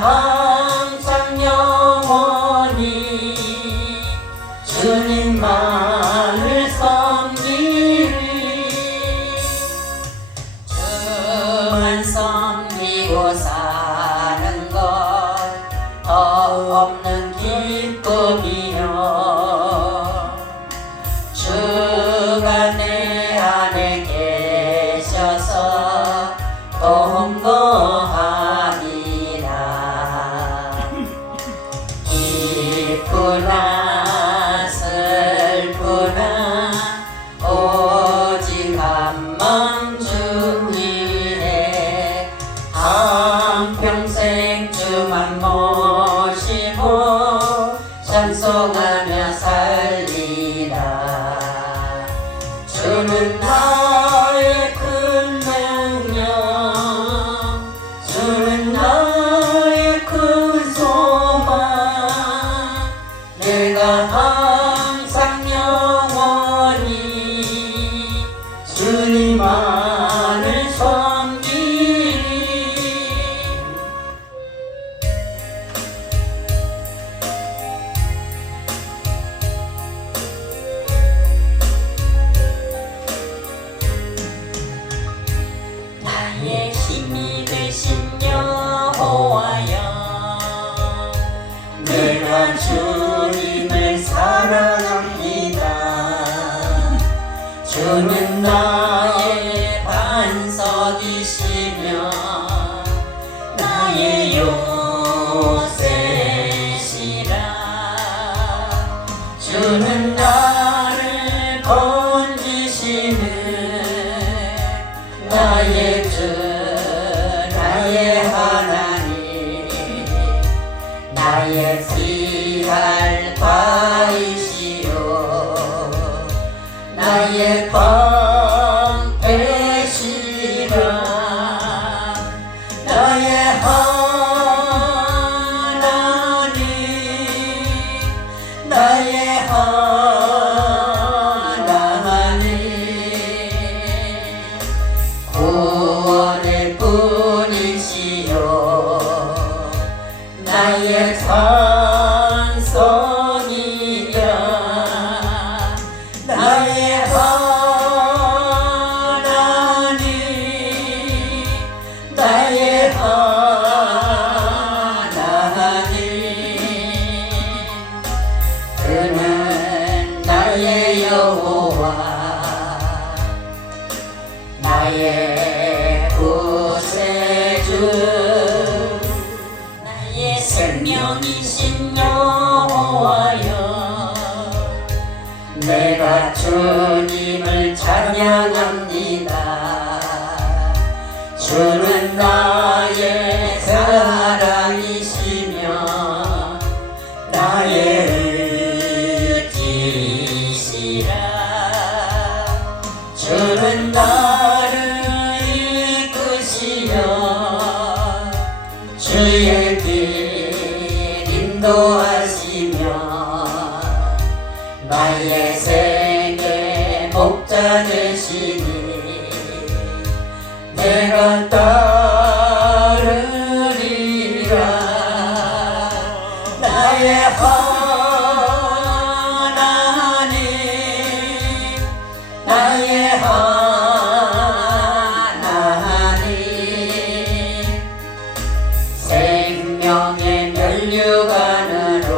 항상 영원히 주님만을 섬기리. 주만 섬기고 사는 것 더 없는 기쁨이요. 주가 내 안에 계셔서 동거하리라. 기쁘나 슬프나 오직 한마음 주 위에 한평생 주만 모시고 찬송하며 살리라. 주는 나의 큰 능력, 주는 나의 큰 소망, 내가 항상 영원히 주님만을 섬기리. 나의 힘이 되신 여호와여, 내가 주님을 사랑합니다. 주는 나의 반석이시며 나의 요새시라. 주는 나를 건지시는 나의 주 나의 하나님, 나의 피할 바이시요 나의 방패시라. 나의 하나님, 나의 하나님, 구원의 분이시요 나의 산성이야. 나의 하나님, 나의 하나님, 그는 나의 여호와, 나의 구세주, 나의 생명이신 여호와여, 내가 주님을 찬양합니다. 주는 나의 사랑이시며 나의 의지시라. 주는 나를 이끄시며 주의 길 인도하시며 나의 생애 목자 되시니 내가 따르리라. 나의 하나님, 나의 하나님, 생명의 면류관으로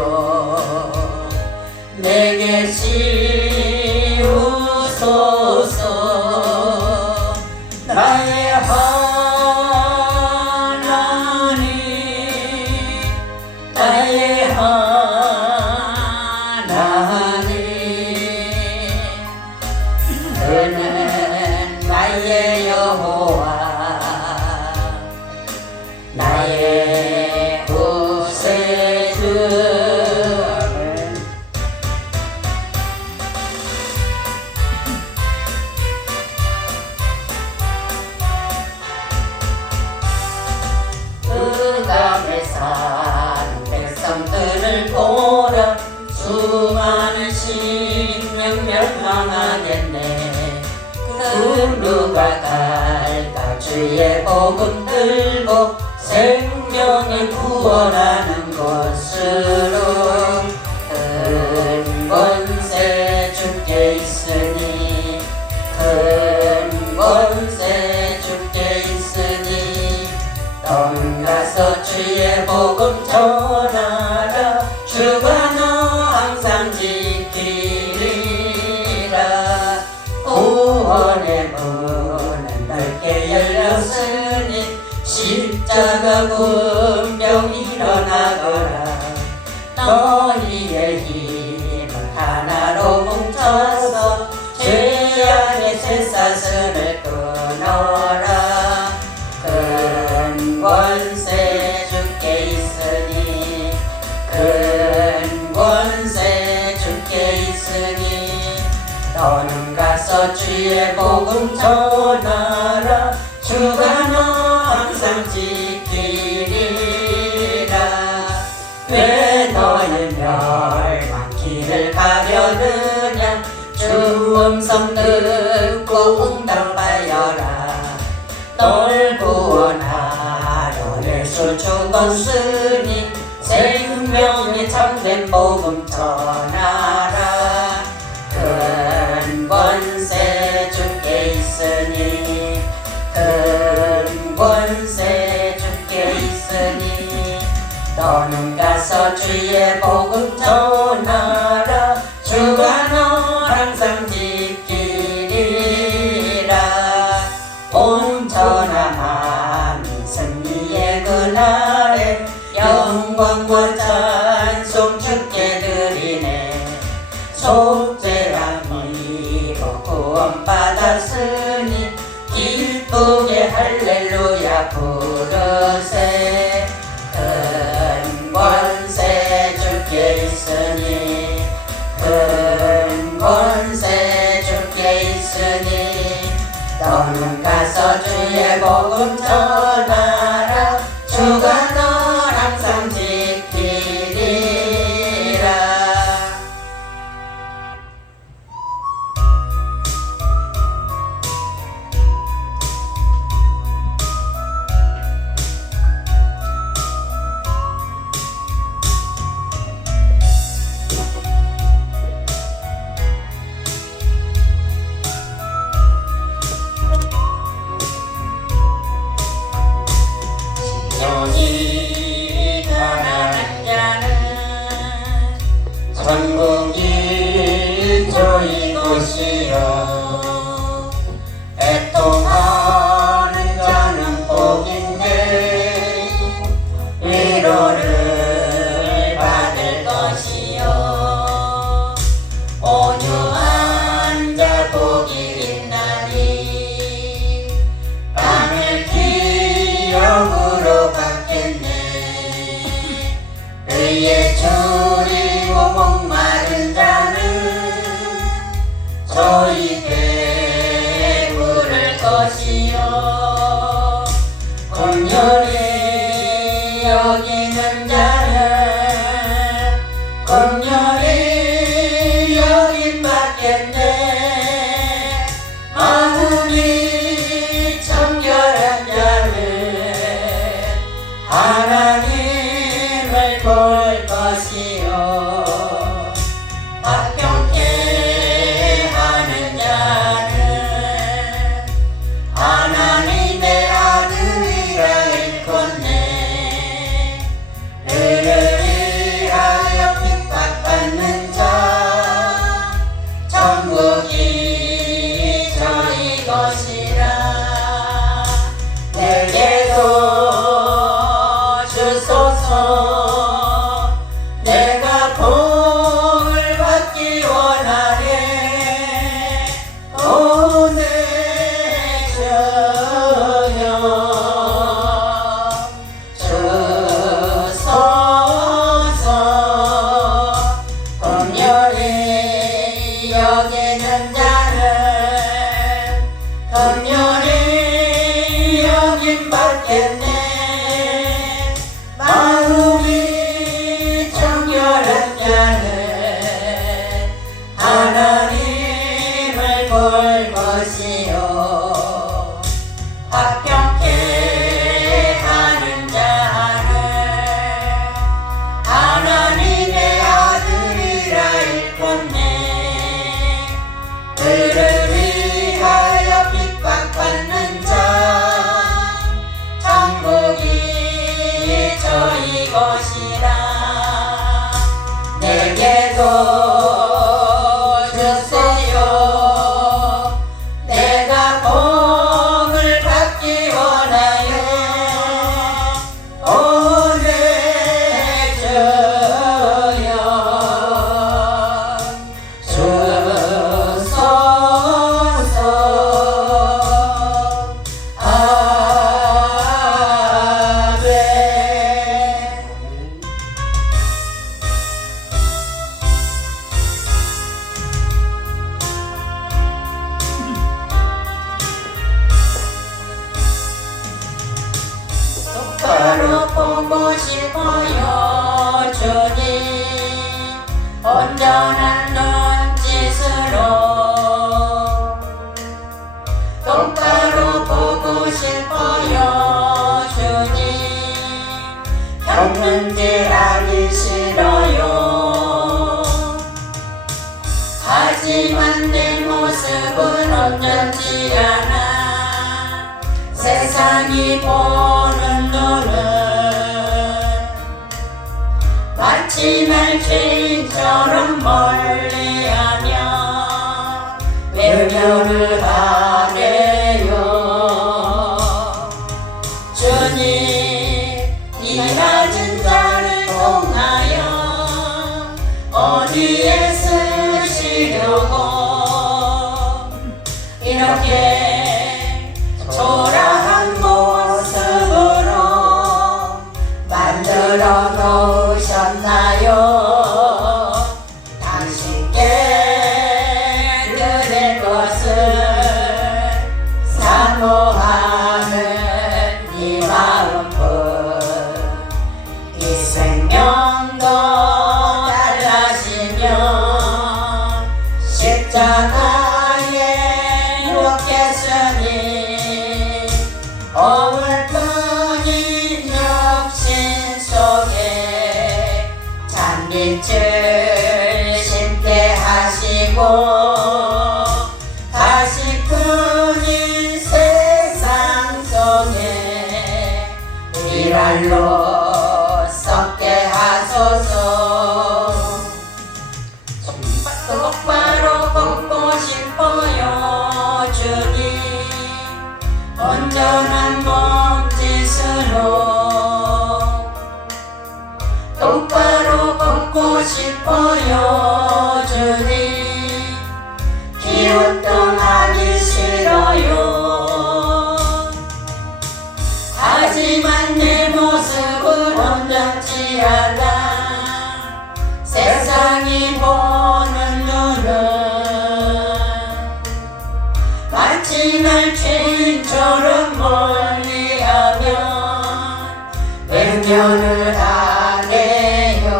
내게 씌우소서. 나의 하나님, 나의 하나님, 그는 나의 여호와, 나의 구세주. 흑암에 산 백성들을 보라. 수많은 심령 멸망하겠네. 그 누가 갈까 주의 복음 들고 생명 생명을 구원하는 것으로 큰 권세 주께 있으니 큰 권세 주께 있으니 너는 가서 주의 복음 전하라 주가 너 항상 지키리라 구원의 문은 넓게 열렸으니 십자가 군병 일어나거라 너희의 힘을 하나로 뭉쳐서 죄악의 쇠사슬을 끊어라 큰 권세 주께 있으니 큰 권세 주께 있으니 너는 가서 주의 복음 전하라 주가 너 항상 지키리라 왜 너의 멸망길을 가려느냐 주 음성 듣고 응답하여라 널 구원하러 예수 죽었으니 생명의 참된 복음 전하라 큰 권세 주께 있으니 큰 권세 주께 있으니 너는 가서 주의 복음 전하라 주가 너 항상 지키리라 온전한 승리의 그날에 영광과 찬송 주께 드리네 속죄함이고 구원받았으니 기쁘게 할렐루야 부르세 큰 권세 주께 있으니 큰 권세 주께 있으니 너는 가서 주의 복음 전하라 주가 널 항상 지키리라 영이 가난한 자는 천국이 저희 곳이요 애통하는 자는 복인데 위로를 받을 것이요 온유한 자 복이 있나니 땅을 기업으로 받겠네 의에 줄이고 목마른 자는 저희 배부를 것이요 긍휼히 여기는 자는 긍휼히 여김 받겠네 마음이 청결한 자는 하나님을 볼 것이요 합병케 하는 자는 하나님의 아들이라 일컫네 너를 위하여 핍박받는 자 천국이 저희 것이라 내게도 주소서 내가 복을 받기 원하네 오늘 주여 주소서 긍휼히 여기는 자는 긍휼히 여김 받겠네 마음이 청결한 자는 하나님을 볼 것이요 합병케 하는 자는 싶어요 주님 온전한 눈짓으로 똑바로 보고 싶어요 주님 겪는길 알기 싫어요 하지만 내 모습은 온전치 않아 세상이 보는 눈은 마치 날 죄인처럼 멀리하며 외면을 하네요 주님 이 낮은 자를 통하여 어디에 쓰시려고 이렇게 초라한 모습으로 만들어 놓으셨나요 당신께 그대 것을 사모하는 이 마음뿐 이 생명도 달라지며 십자가에 묻겠으니 어물뿐인 육신 속에 잔빛을 심게 하시고 가시꾼인 세상 속에 미랄로 썩게 하소서 똑바로 걷고 싶어요 주님 온전한 몸짓으로 똑바로 걷고 싶어요 주님 기웃동하기 싫어요 하지만 내 모습은 온전치 않아 세상이 보는 눈은 마치 날 죄인처럼 멀리하며 외면을 하네요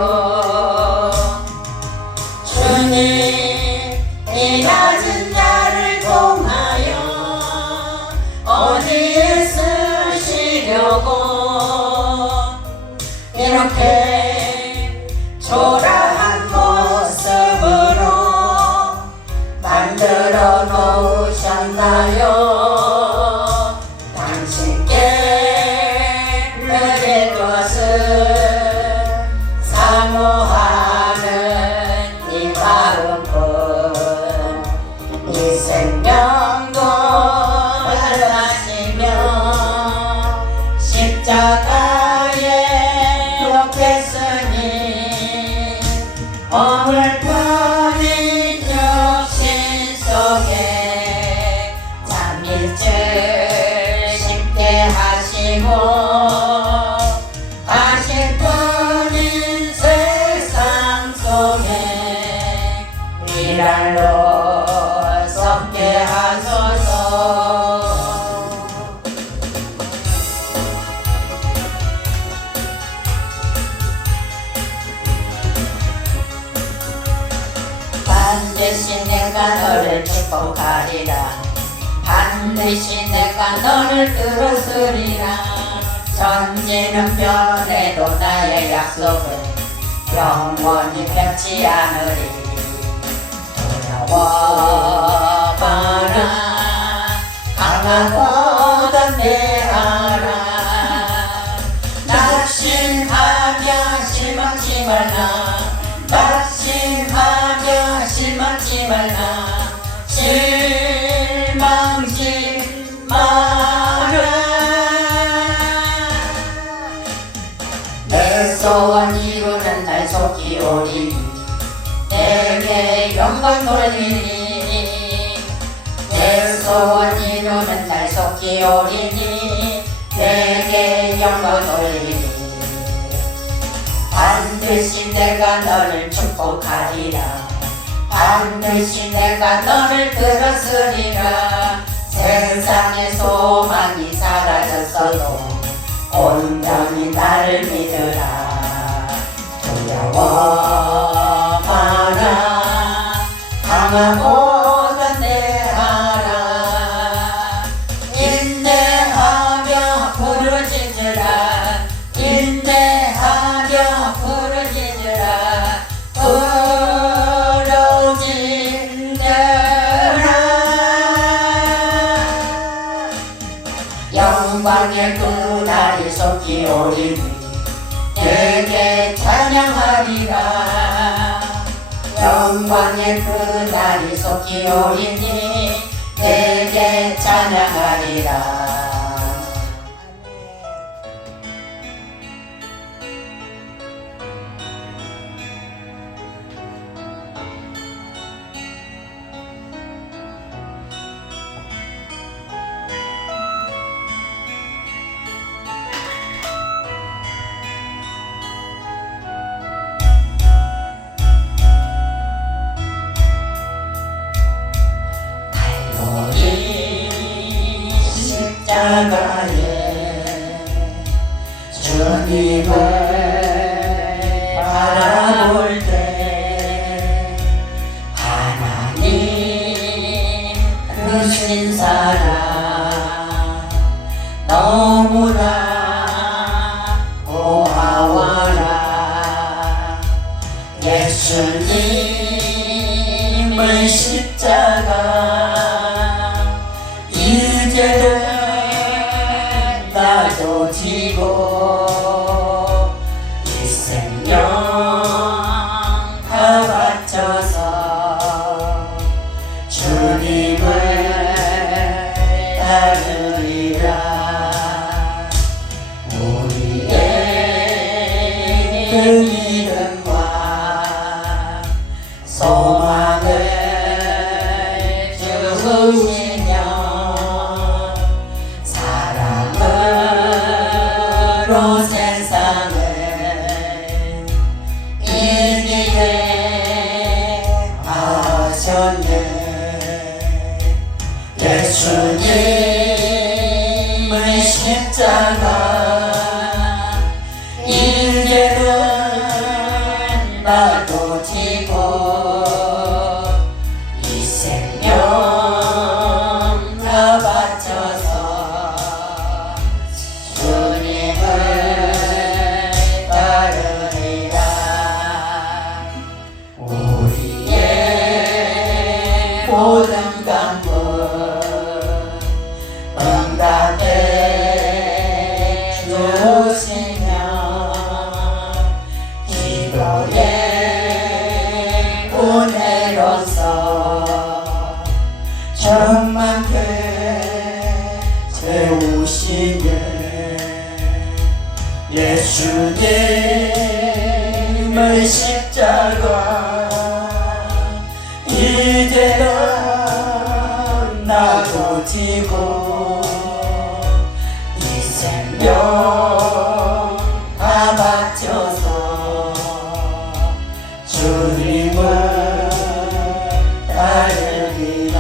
주님 이 낮은 나를 통하여 어디에 쓰시려고 이렇게 초라한 모습으로 만들어 놓으셨나요 당신께 그대 것을 사모하는 이 마음뿐 이 생명도 달라지며 십자가에 묻겠으니 어물뿐인 육신 속에 잔빛을 심게 하시고 가시뿐인 세상 속에 미랄로 썩게 하소서 반드시 내가 너를 축복하리라 반드시 내가 너를 들었으리라 전지는 변해도 나의 약속은 영원히 변치 않으리 돌아와봐라 강하고 담대하라 낙심하며 실망치 말라 낙심하며 실망치 말라 실망치 마라 내 소원 이루는 날 속히 오리니 내게 영광 돌리니 내 소원 이루는 날 속히 오리니 내게 영광 돌리니 반드시 내가 너를 축복하리라 반드시 내가 너를 들었으리라 세상의 소망이 사라졌어도 온전히 나를 믿으라. 두려워마라. 강하고 담대하라. 인내하며 부르짖으라. 인내하며 부르짖으라. 영광의 그날이 속히 오리니 내게 찬양하리라. 영광의 그날이 속히 오리니 내게 찬양하리라. 십자가에 주님을 바라볼 때 하나님 크신 사랑 너무나 고마워라. 예수님의 십자가 이제는 나도 지고 이 생명 다 바쳐서 주님을 따르리라. 우리의 그 믿음과 소망을 주시며 사랑으로 세상을 이기게 하셨네. 예수님의 십자가 이제는 나도 지고 이 생명 다 바쳐서 주님을 따르리라. 우리의 모든 간구 응답해 주시며 기도의 은혜로서 천만대 채우시네. 예수님의 십자가 이제는 나도 지고 이 생명 다 바쳐서 주님을 따르리라.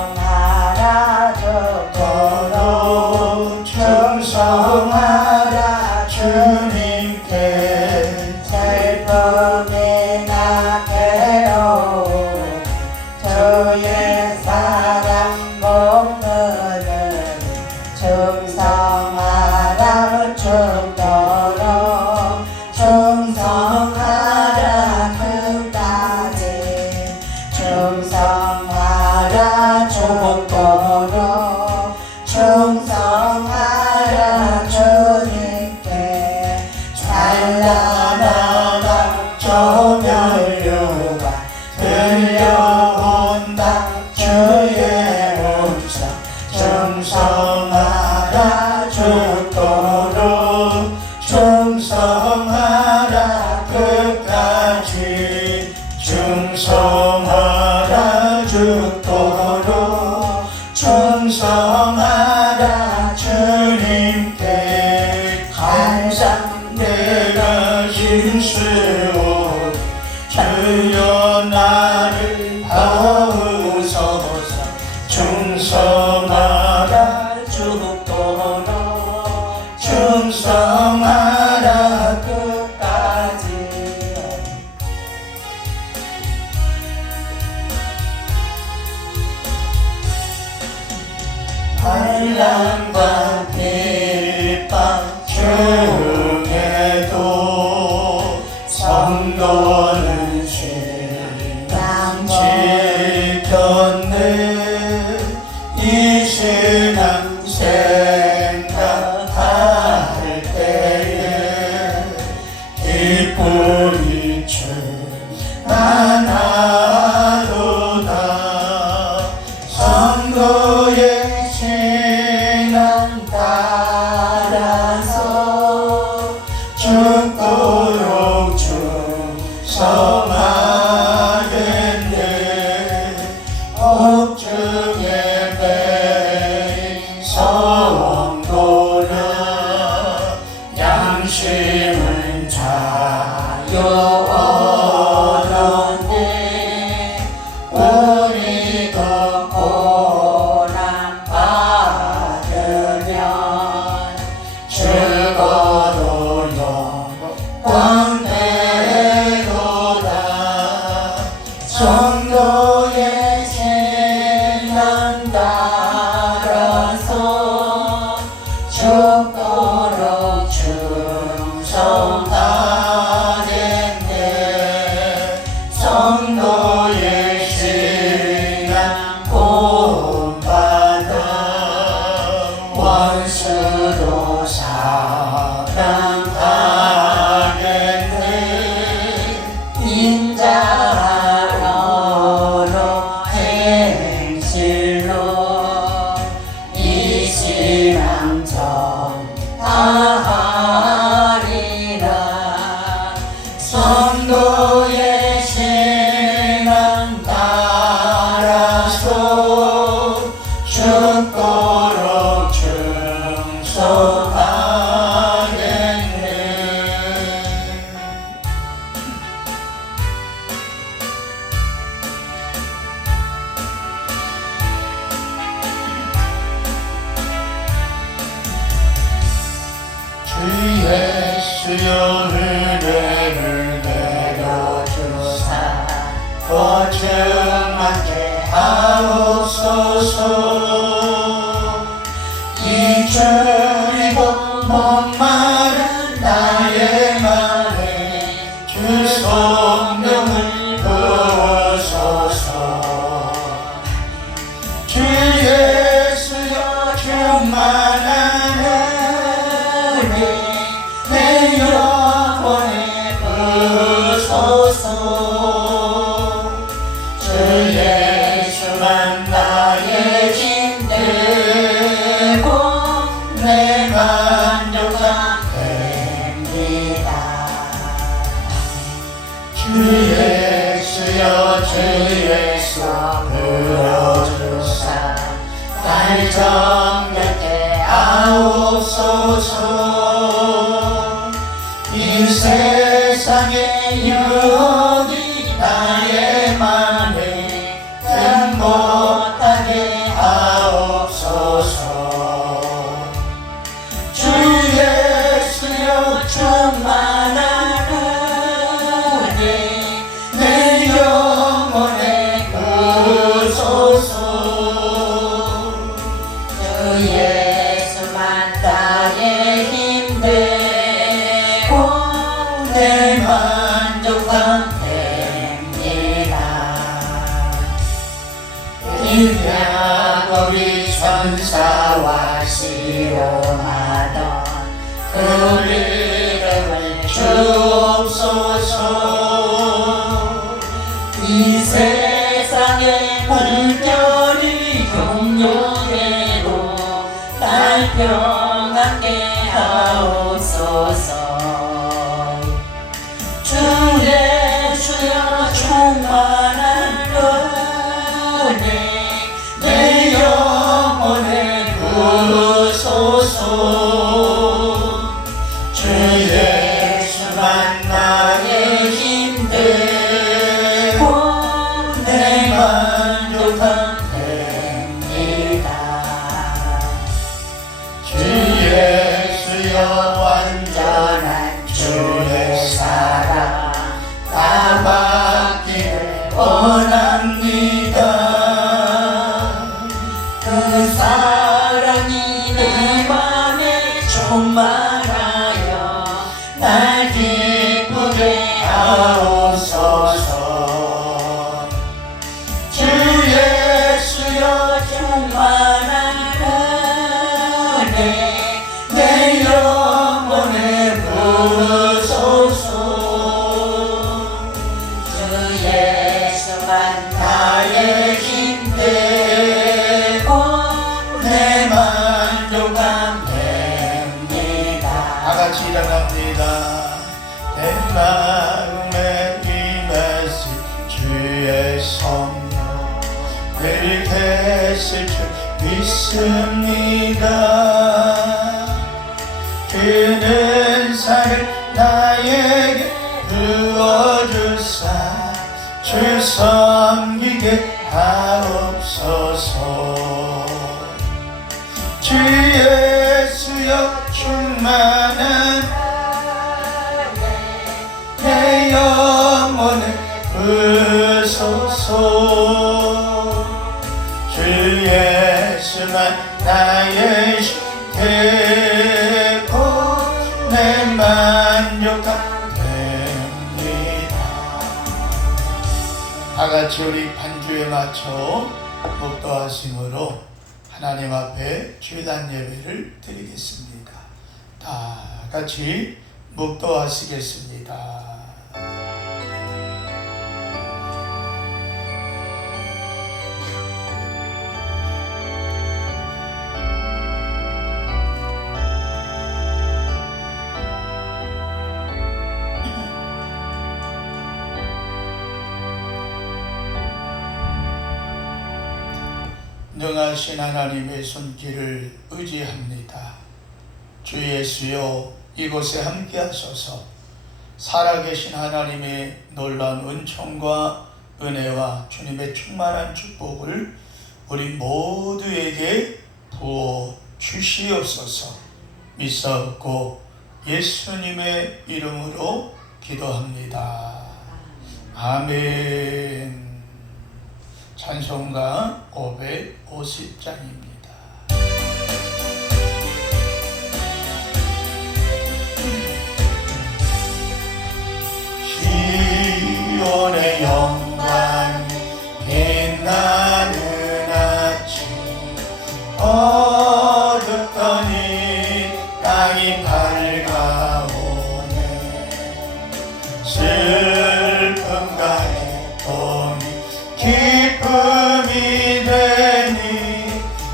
충성하라 저토록 충성하라 주님께 슬픔이나 괴로움 주의 사랑 목표는 충성하라 죽도록 충성하라 끝까지 충성하라 죽도록 충성하라 주님께 찬란하다 조멸류가 들려온다 주의 음성 충성하라 죽도록 충성하라 끝까지 충성하라 환난과 핍박 중에도 성도는 신앙 지켰네. 이 신앙 생각할 때에 기쁨이 충만하도다. 성도의 신앙 따라서 죽도록 충성하겠네. 옥중의 배인 성도라 양심은 자유 얻었네. 우리도 고난 받으면 죽어도 영광 되도다. 성도의 신앙 따라서 죽도록 충성하겠네. 성도의 신앙 본받아 원수도 사랑하겠네. 인자하러 행실로 이 신앙 전하리라. 성도의 신앙 따라서 죽도록 충성하겠네. 주 예수여 은혜를 내려주사 거듭나게 하옵소서. 이주리고 목마른 나의 맘에 주 성령을 부으소서. 주 예수여 충만한 은혜 내 영혼에 부으소서. 주 예수만 나의 힘 되고 내 만족함 됩니다. 주 예수여 주 예수 불러주사 날 정결케 하옵소서. 이 세상의 유혹이 나의 맘에 뜸 못하게 하옵소서. 주 예수여 충만한 은혜 내 영혼에 부으소서. 주 예수만 나의 힘 되고 내 만족함 됩니다. 인야고리 천사와 시험하던 그 이름을 주옵소서. 이 세상의 물결이 용용해도 날 평안케 하옵소서. 주 예수여 충만한 은혜 내 영혼에 부으소서. 주 예수만 나의 힘 되고 내 만족함 됩니다. 주 예수여 완전한 주의 사랑 다 받기를 원합니다. 그 사랑이 나의 힘 되고 내 만족함 됩니다. 다같이 일어납니다. 내 마음에 임하신 주의 성령 늘 계실 줄 믿습니다. 그는 살을 나에게 부어주사 주 섬기게 하옵소서. 주 예수여 충만한 내 영혼을 부소서. 주 예수만 나의 힘 되고 내 만족함 됩니다. 다같이 우리 반주에 맞춰 목도하심으로 하나님 앞에 주일날 예배를 드리겠습니다. 다같이 목도하시겠습니다. 능하신 하나님의 손길을 의지합니다. 주 예수여 이곳에 함께 하소서. 살아계신 하나님의 놀라운 은총과 은혜와 주님의 충만한 축복을 우리 모두에게 부어 주시옵소서. 믿사옵고 예수님의 이름으로 기도합니다. 아멘. 찬송가 550장입니다. 시온의 영광이 빛나는 아침 어둡더니 땅이 밝아오네. 슬픔과 애통이 기쁨이 되니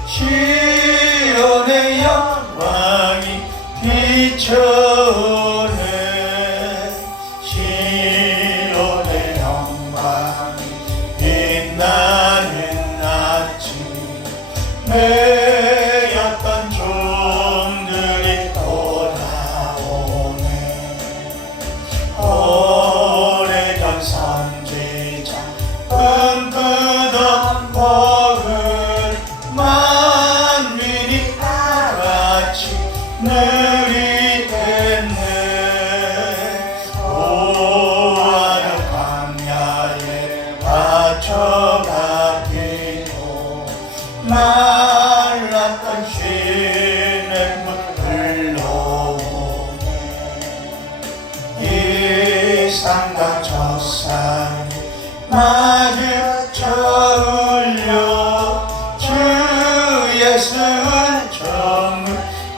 시온의 영광이 비춰오네. 시온의 영광이 빛나는 아침 매였던 종들이 돌아오네. 오래전 선지자 꿈꾸던 복을 만민이 다같이 누리겠네. 오하는 광야에 바쳐가기도 말랐던 시냇물 흘러오네. 이 산과 저 산이 마주쳐 울려 주 예수 은총을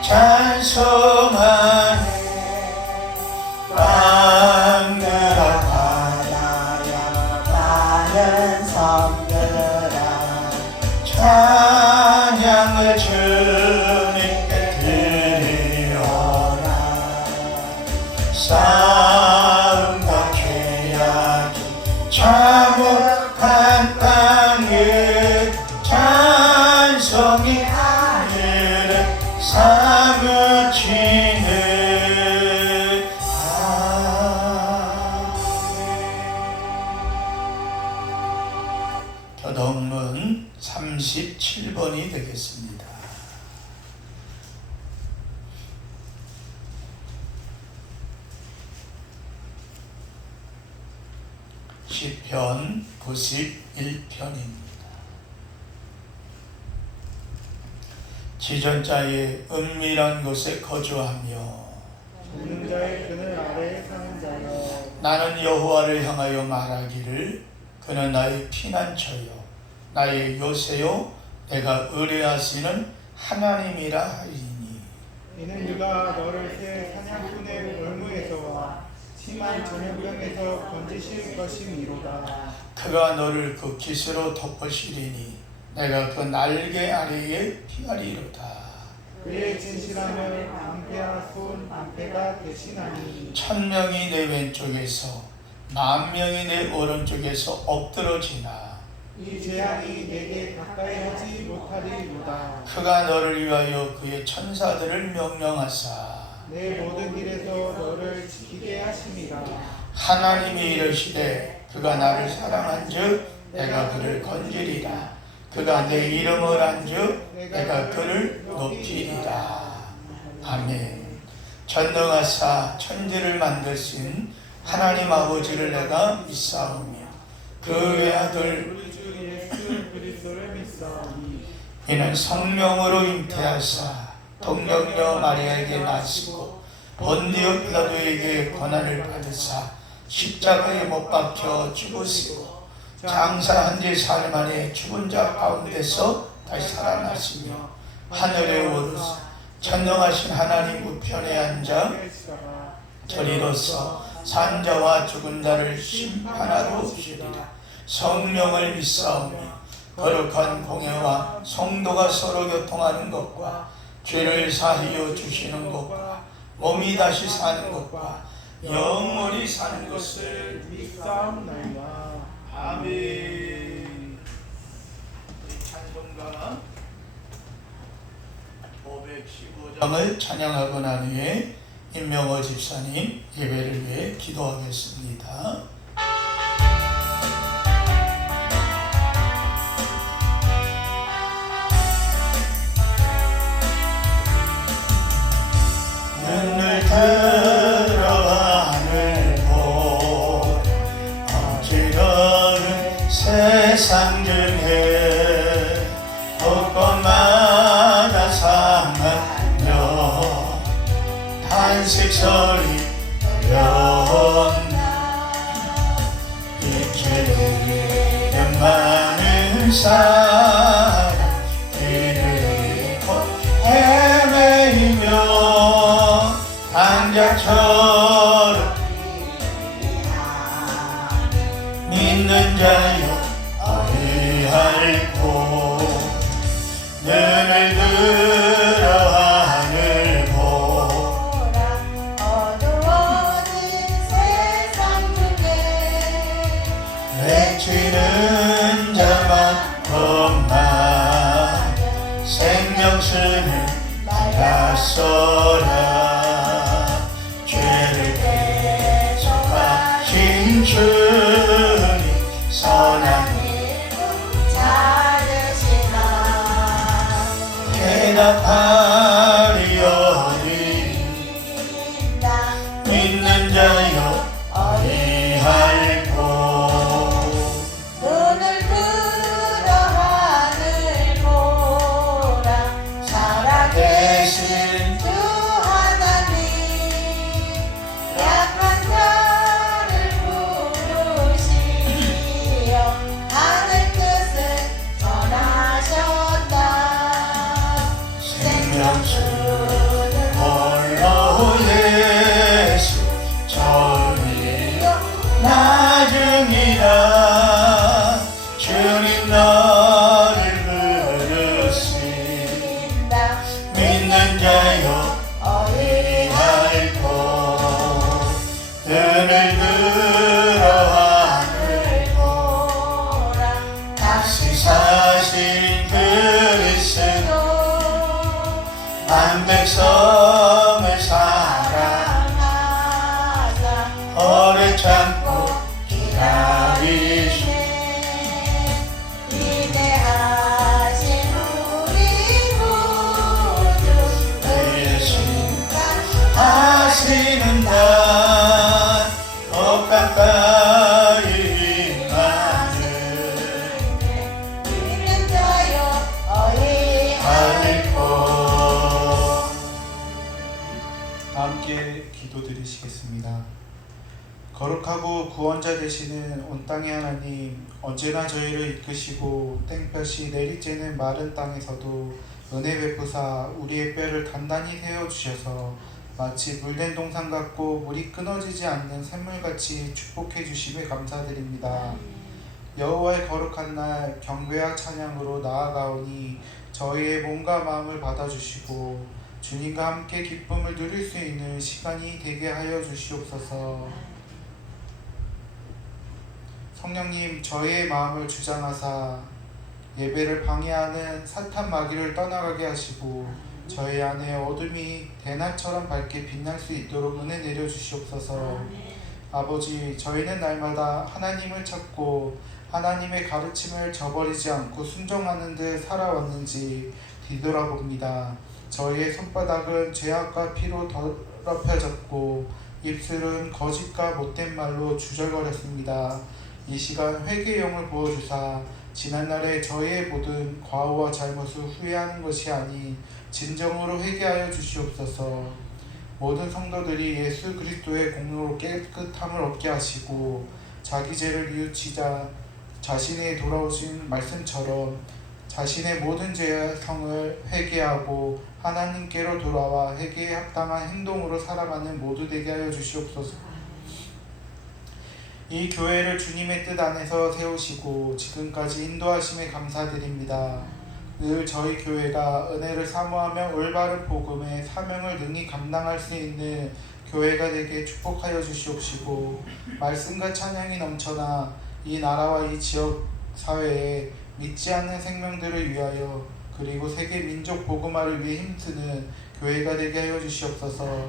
찬송하네. 밤들아 바다야 많은 섬들아 찬양을 주님께 드리어라. 싸움과 죄악이 참혹한 땅에 찬송이 하늘에 사무치네. 교동문 37번이 되겠습니다. 시편 91편입니다. 지존자의 은밀한 곳에 거주하며 죽는 자의 그늘 아래에 사는 자여, 나는 여호와를 향하여 말하기를 그는 나의 피난처요 나의 요새요 내가 의뢰하시는 하나님이라 하리니. 이는 그가 너를 새 사냥꾼의 올무에서와 심한 전염병에서 건지실 것이미로다. 그가 너를 그 깃으로 덮으시리니 내가 그 날개 아래에 피하리로다. 그의 진실하면 방패와 손 방패가 대신하니 1000명이 내 왼쪽에서 10,000명이 내 오른쪽에서 엎드러지나 이 재앙이 내게 가까이 하지 못하리로다. 그가 너를 위하여 그의 천사들을 명령하사 내 모든 길에서 너를 지키게 하심이라. 하나님이 이르시되 그가 나를 사랑한즉 내가 그를 건지리라. 그가 내 이름을 안즉 내가 그를 높이리라. 아멘. 전능하사 천지를 만드신 하나님 아버지를 내가 믿사오며 그 외아들 우리 주 예수 그리스도를 믿사오니 이는 성령으로 잉태하사 동정녀 마리아에게 나시고 본디오 빌라도에게 고난을 받으사 십자가에 못 박혀 죽으시고 장사한 지 4일 만에 죽은 자 가운데서 다시 살아나시며 하늘에 오르사 전능하신 하나님 우편에 앉아 저리로서 산자와 죽은 자를 심판하러 오시리라. 성령을 믿사오며 거룩한 공예와 성도가 서로 교통하는 것과 죄를 사하여 주시는 것과 몸이 다시 사는 것과 영원히 사는 것을 믿사옵나이다. 아멘. 찬송가 515장을 찬양하고 난 후에 임명호 집사님 예배를 위해 기도하겠습니다. 눈을 들어 하늘 보 어지러운 세상 중에 곳곳마다 상하며 탄식 소리 들려온다. 이제는 많은 사람들이 헤매이며 강자처럼 믿는 자여 어리할고 눈을 들어 하늘 보라. 어두워진 세상 중에 외치는 자만큼만 생명수는 받았어라. 죄를 대속하신 주님 선한 찾으시나 대답하리오니 나 믿는 자여 어리할고 눈을 들어 하늘 보라. 살아계신 주 하나님 약한 자를 부르시어 하늘 뜻을 전하셨다. 생명수는 홀로 예수 저리요 나중이라. 주님 너를 부르시 믿는 자여 어리할고 눈을 들어 하늘 다시 사신 그리스도 만백성을 사랑하사 오래 참고 기다리시 위대하신 우리 구주 예수 하시는 날 더 가까이 임하는 믿는 자여 어리할고 함께 기도드리시겠습니다. 거룩하고 구원자 되시는 온 땅의 하나님, 언제나 저희를 이끄시고 땡볕이 내리쬐는 마른 땅에서도 은혜 베푸사 우리의 뼈를 단단히 세워주셔서 마치 물된 동산 같고 물이 끊어지지 않는 샘물같이 축복해 주심에 감사드립니다. 여호와의 거룩한 날 경배와 찬양으로 나아가오니 저희의 몸과 마음을 받아주시고 주님과 함께 기쁨을 누릴 수 있는 시간이 되게 하여 주시옵소서. 성령님, 저희의 마음을 주장하사 예배를 방해하는 사탄 마귀를 떠나가게 하시고 저희 안에 어둠이 대낮처럼 밝게 빛날 수 있도록 은혜 내려주시옵소서. 아버지, 저희는 날마다 하나님을 찾고 하나님의 가르침을 저버리지 않고 순종하는 듯 살아왔는지 뒤돌아봅니다. 저희의 손바닥은 죄악과 피로 더럽혀졌고 입술은 거짓과 못된 말로 주절거렸습니다. 이 시간 회개의 영을 부어주사 지난날의 저희의 모든 과오와 잘못을 후회하는 것이 아닌 진정으로 회개하여 주시옵소서. 모든 성도들이 예수 그리스도의 공로로 깨끗함을 얻게 하시고 자기 죄를 뉘우치자 자신의 돌아오신 말씀처럼 자신의 모든 죄의 성을 회개하고 하나님께로 돌아와 회개에 합당한 행동으로 살아가는 모두 되게 하여 주시옵소서. 이 교회를 주님의 뜻 안에서 세우시고 지금까지 인도하심에 감사드립니다. 늘 저희 교회가 은혜를 사모하며 올바른 복음의 사명을 능히 감당할 수 있는 교회가 되게 축복하여 주시옵시고 말씀과 찬양이 넘쳐나 이 나라와 이 지역 사회에 믿지 않는 생명들을 위하여 그리고 세계 민족 복음화를 위해 힘쓰는 교회가 되게 하여 주시옵소서.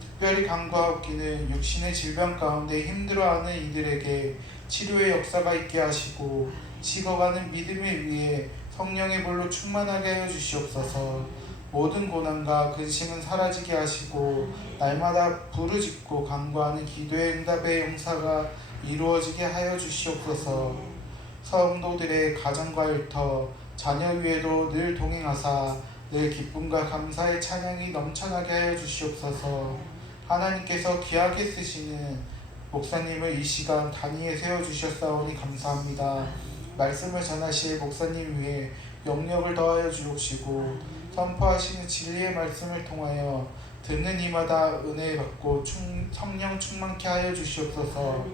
특별히 간구하옵기는 육신의 질병 가운데 힘들어하는 이들에게 치료의 역사가 있게 하시고 식어가는 믿음을 위해 성령의 불로 충만하게 하여 주시옵소서. 모든 고난과 근심은 사라지게 하시고 날마다 부르짖고 간구하는 기도의 응답의 용사가 이루어지게 하여 주시옵소서. 성도들의 가정과 일터, 자녀 위에도 늘 동행하사 늘 기쁨과 감사의 찬양이 넘쳐나게 하여 주시옵소서. 하나님께서 귀하게 쓰시는 목사님을 이 시간 단위에 세워주셨사오니 감사합니다. 말씀을 전하실 목사님 위에 영력을 더하여 주옵시고 선포하시는 진리의 말씀을 통하여 듣는 이마다 은혜 받고 성령 충만케 하여 주시옵소서.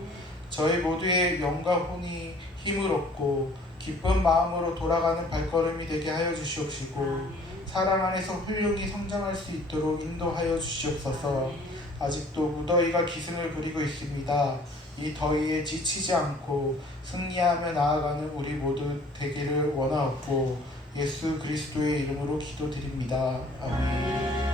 저희 모두의 영과 혼이 힘을 얻고 기쁜 마음으로 돌아가는 발걸음이 되게 하여 주시옵시고 사랑 안에서 훌륭히 성장할 수 있도록 인도하여 주시옵소서. 아직도 무더위가 기승을 부리고 있습니다. 이 더위에 지치지 않고 승리하며 나아가는 우리 모두 되기를 원하옵고 예수 그리스도의 이름으로 기도드립니다. 아멘.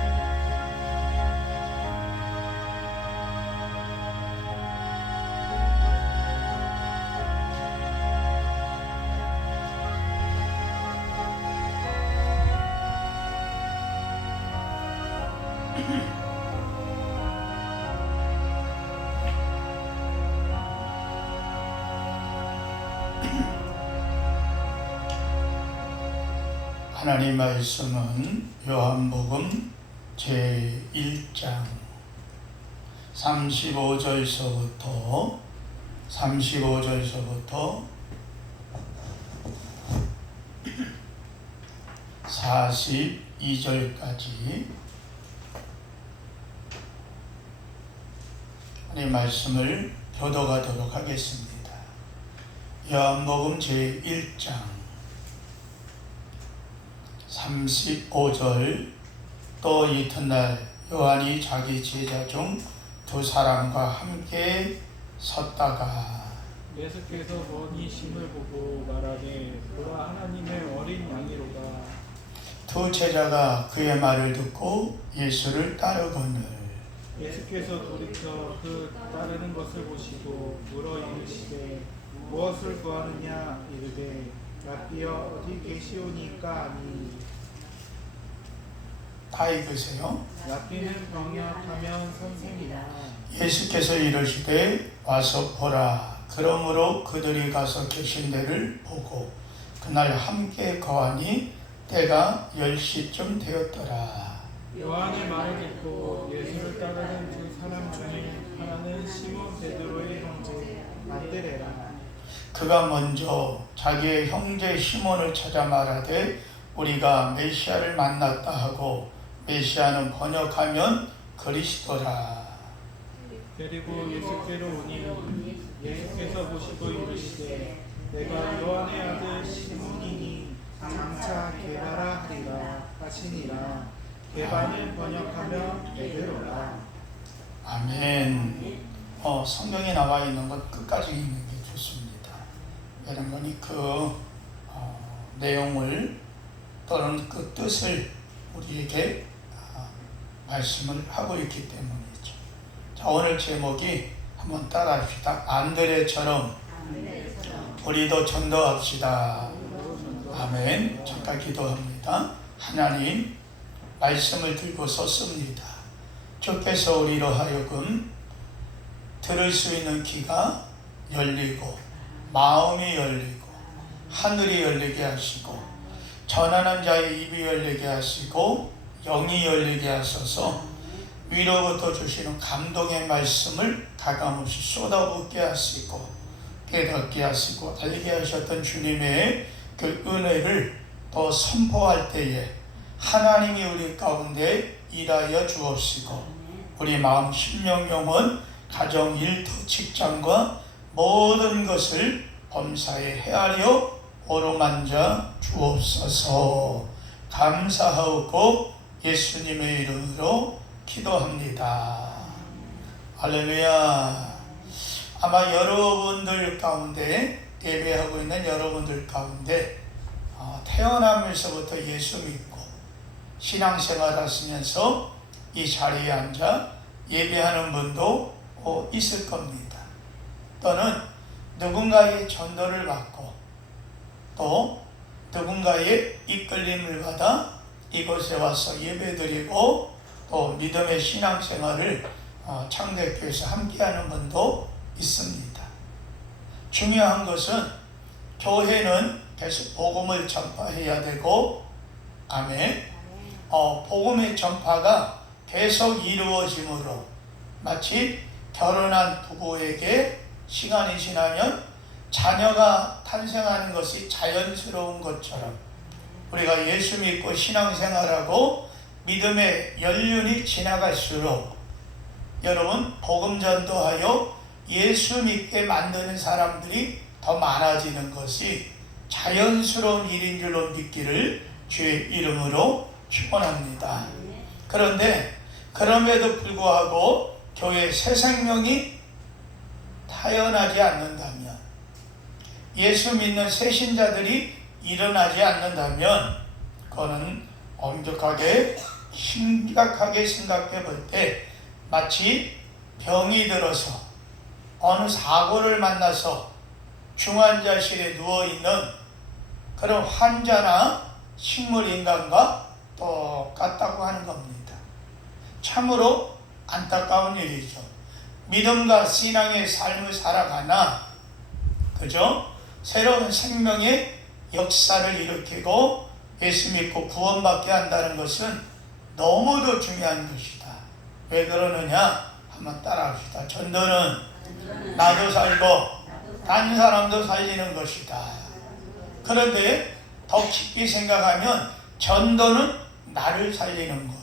하나님 말씀은 요한복음 제1장 35절서부터 42절까지 하나님 말씀을 교독하도록 하겠습니다. 요한복음 제1장 35절 또 이튿날 요한이 자기 제자 중 두 사람과 함께 섰다가 예수께서 먼 이 심을 보고 말하되 보라 하나님의 어린 양이로다. 두 제자가 그의 말을 듣고 예수를 따르거늘 예수께서 돌이켜 그 따르는 것을 보시고 물어 이르시되 무엇을 구하느냐 이르되 라삐여 어디 계시오니까 하니 다 읽으세요. 라삐는 병약하면 선생이라. 예수께서 이르시되 와서 보라. 그러므로 그들이 가서 계신 데를 보고 그날 함께 거하니 때가 10시쯤 되었더라. 요한의 말을 듣고 예수를 따르는 두 사람 중에 하나는 시몬 베드로의 형제 안드레라. 그가 먼저 자기의 형제 시몬을 찾아 말하되 우리가 메시아를 만났다 하고 메시아는 번역하면 그리스도라. 그리고 예수께로 오니 예수께서 보시고 이르시되 내가 요한의 아들 시몬이니 장차 게바라 하리라 하시니라. 게바는 번역하면 베드로라. 아멘. 성경에 나와 있는 것 끝까지 읽는 게 좋습니다. 여러분이 그 내용을 또는 그 뜻을 우리에게 말씀을 하고 있기 때문이죠. 자, 오늘 제목이 한번 따라합시다. 안드레처럼 우리도 전도합시다. 아멘. 잠깐 기도합니다. 하나님, 말씀을 들고 섰습니다. 주께서 우리로 하여금 들을 수 있는 귀가 열리고 마음이 열리고 하늘이 열리게 하시고 전하는 자의 입이 열리게 하시고 영이 열리게 하셔서 위로부터 주시는 감동의 말씀을 가감없이 쏟아붓게 하시고 깨닫게 하시고 알게 하셨던 주님의 그 은혜를 또 선포할 때에 하나님이 우리 가운데 일하여 주옵시고 우리 마음, 심령, 영혼, 가정, 일터, 직장과 모든 것을 범사에 헤아려 어루만져 주옵소서. 감사하고 예수님의 이름으로 기도합니다. 할렐루야. 아마 여러분들 가운데, 예배하고 있는 여러분들 가운데 태어나면서부터 예수 믿고 신앙생활 하시면서 이 자리에 앉아 예배하는 분도 있을 겁니다. 또는 누군가의 전도를 받고 또 누군가의 이끌림을 받아 이곳에 와서 예배드리고 또 믿음의 신앙생활을 창대교회에서 함께하는 분도 있습니다. 중요한 것은 교회는 계속 복음을 전파해야 되고, 아멘. 복음의 전파가 계속 이루어짐으로 마치 결혼한 부부에게 시간이 지나면 자녀가 탄생하는 것이 자연스러운 것처럼 우리가 예수 믿고 신앙생활하고 믿음의 연륜이 지나갈수록 여러분 복음 전도하여 예수 믿게 만드는 사람들이 더 많아지는 것이 자연스러운 일인 줄로 믿기를 주의 이름으로 축원합니다. 그런데 그럼에도 불구하고 교회 새 생명이 태어나지 않는다면, 예수 믿는 새 신자들이 일어나지 않는다면 그거는 엄격하게 심각하게 생각해 볼 때 마치 병이 들어서 어느 사고를 만나서 중환자실에 누워있는 그런 환자나 식물인간과 똑같다고 하는 겁니다. 참으로 안타까운 일이죠. 믿음과 신앙의 삶을 살아가나 그죠? 새로운 생명의 역사를 일으키고 예수 믿고 구원받게 한다는 것은 너무도 중요한 것이다. 왜 그러느냐? 한번 따라합시다. 전도는 나도 살고 다른 사람도 살리는 것이다. 그런데 더 깊이 생각하면 전도는 나를 살리는 거예요.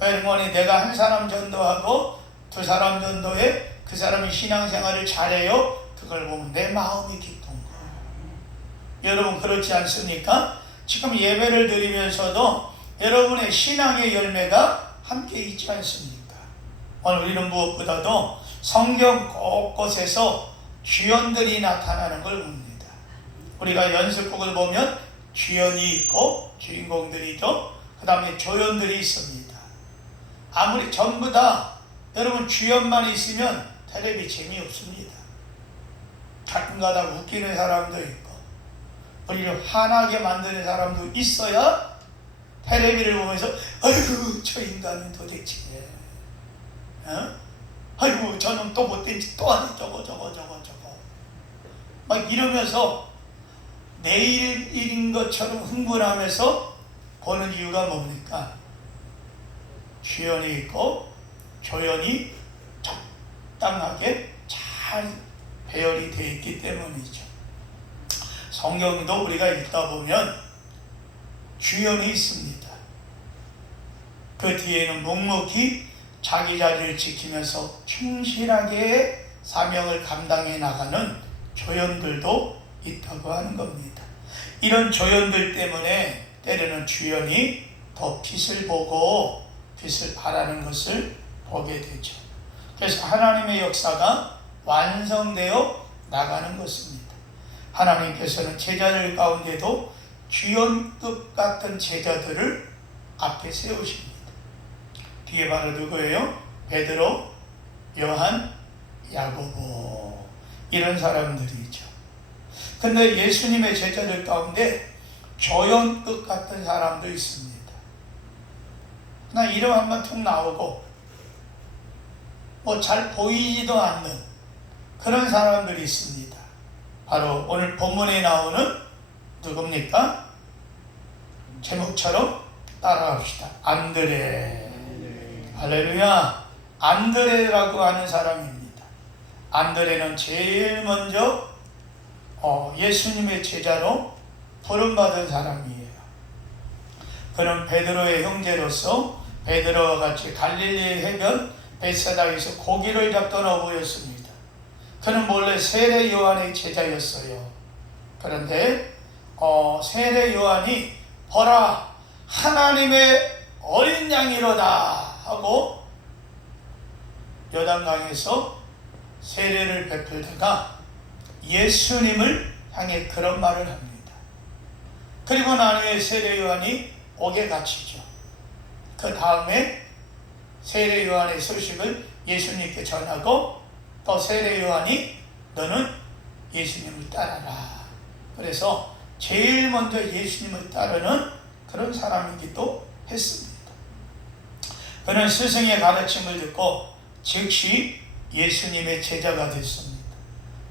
왜냐하면 내가 한 사람 전도하고 두 사람 전도해 그 사람이 신앙생활을 잘해요. 그걸 보면 내 마음이 기쁜 거예요. 여러분 그렇지 않습니까? 지금 예배를 드리면서도 여러분의 신앙의 열매가 함께 있지 않습니까? 오늘 우리는 무엇보다도 성경 곳곳에서 주연들이 나타나는 걸 봅니다. 우리가 연습곡을 보면 주연이 있고 주인공들이죠. 그 다음에 조연들이 있습니다. 아무리 전부 다 여러분 주연만 있으면 텔레비 재미없습니다. 가끔가다 웃기는 사람도 있고 우리를 화나게 만드는 사람도 있어야 텔레비를 보면서 아이고 저 인간은 도대체 아이고 저놈 또 못된 짓 또 하네 저거 막 이러면서 내일 일인 것처럼 흥분하면서 보는 이유가 뭡니까? 주연이 있고 조연이 적당하게 잘 배열이 되어 있기 때문이죠. 성경도 우리가 읽다 보면 주연이 있습니다. 그 뒤에는 묵묵히 자기 자리를 지키면서 충실하게 사명을 감당해 나가는 조연들도 있다고 하는 겁니다. 이런 조연들 때문에 때로는 주연이 더 빛을 보고 빛을 바라는 것을 보게 되죠. 그래서 하나님의 역사가 완성되어 나가는 것입니다. 하나님께서는 제자들 가운데도 주연급 같은 제자들을 앞에 세우십니다. 뒤에 바로 누구예요? 베드로, 요한, 야고보, 이런 사람들이죠. 근데 예수님의 제자들 가운데 조연급 같은 사람도 있습니다. 나 이름 한번 툭 나오고 뭐 잘 보이지도 않는 그런 사람들이 있습니다. 바로 오늘 본문에 나오는 누굽니까? 제목처럼 따라합시다. 안드레. 할렐루야. 안드레라고 하는 사람입니다. 안드레는 제일 먼저 예수님의 제자로 부름받은 사람이에요. 그는 베드로의 형제로서 베드로와 같이 갈릴리 해변 벳사다에서 고기를 잡던 어부였습니다. 그는 원래 세례 요한의 제자였어요. 그런데 세례 요한이 보라 하나님의 어린 양이로다 하고 요단강에서 세례를 베풀다가 예수님을 향해 그런 말을 합니다. 그리고 나중에 세례 요한이 옥에 갇히죠. 그 다음에 세례 요한의 소식을 예수님께 전하고 또 세례 요한이 너는 예수님을 따라라. 그래서 제일 먼저 예수님을 따르는 그런 사람이기도 했습니다. 그는 스승의 가르침을 듣고 즉시 예수님의 제자가 됐습니다.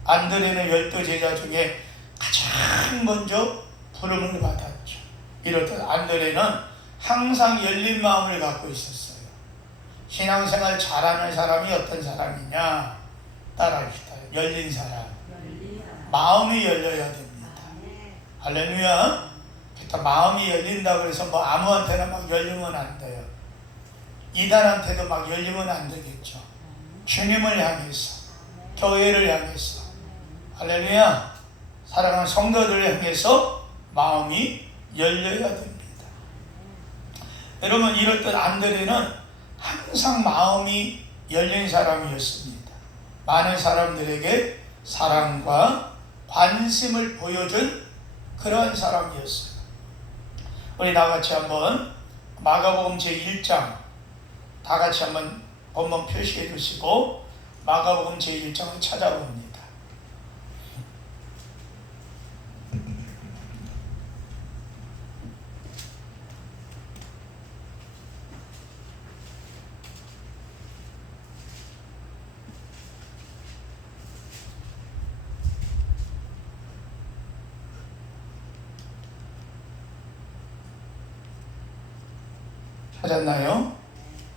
안드레는 12제자 중에 가장 먼저 부름을 받았죠. 이렇듯 안드레는 항상 열린 마음을 갖고 있었어요. 신앙생활 잘하는 사람이 어떤 사람이냐? 따라합시다. 열린 사람. 마음이 열려야 됩니다. 할렐루야. 마음이 열린다고 해서 뭐 아무한테나 막 열리면 안 돼요. 이단한테도 막 열리면 안 되겠죠. 주님을 향해서, 교회를 향해서, 할렐루야, 사랑하는 성도들을 향해서 마음이 열려야 됩니다. 여러분, 이럴 때 안드레는 항상 마음이 열린 사람이었습니다. 많은 사람들에게 사랑과 관심을 보여준 그러한 사람이었어요. 우리 다같이 한번 마가복음 제1장 다같이 한번 본문 표시해 두시고 마가복음 제1장을 찾아봅니다. 찾았나요?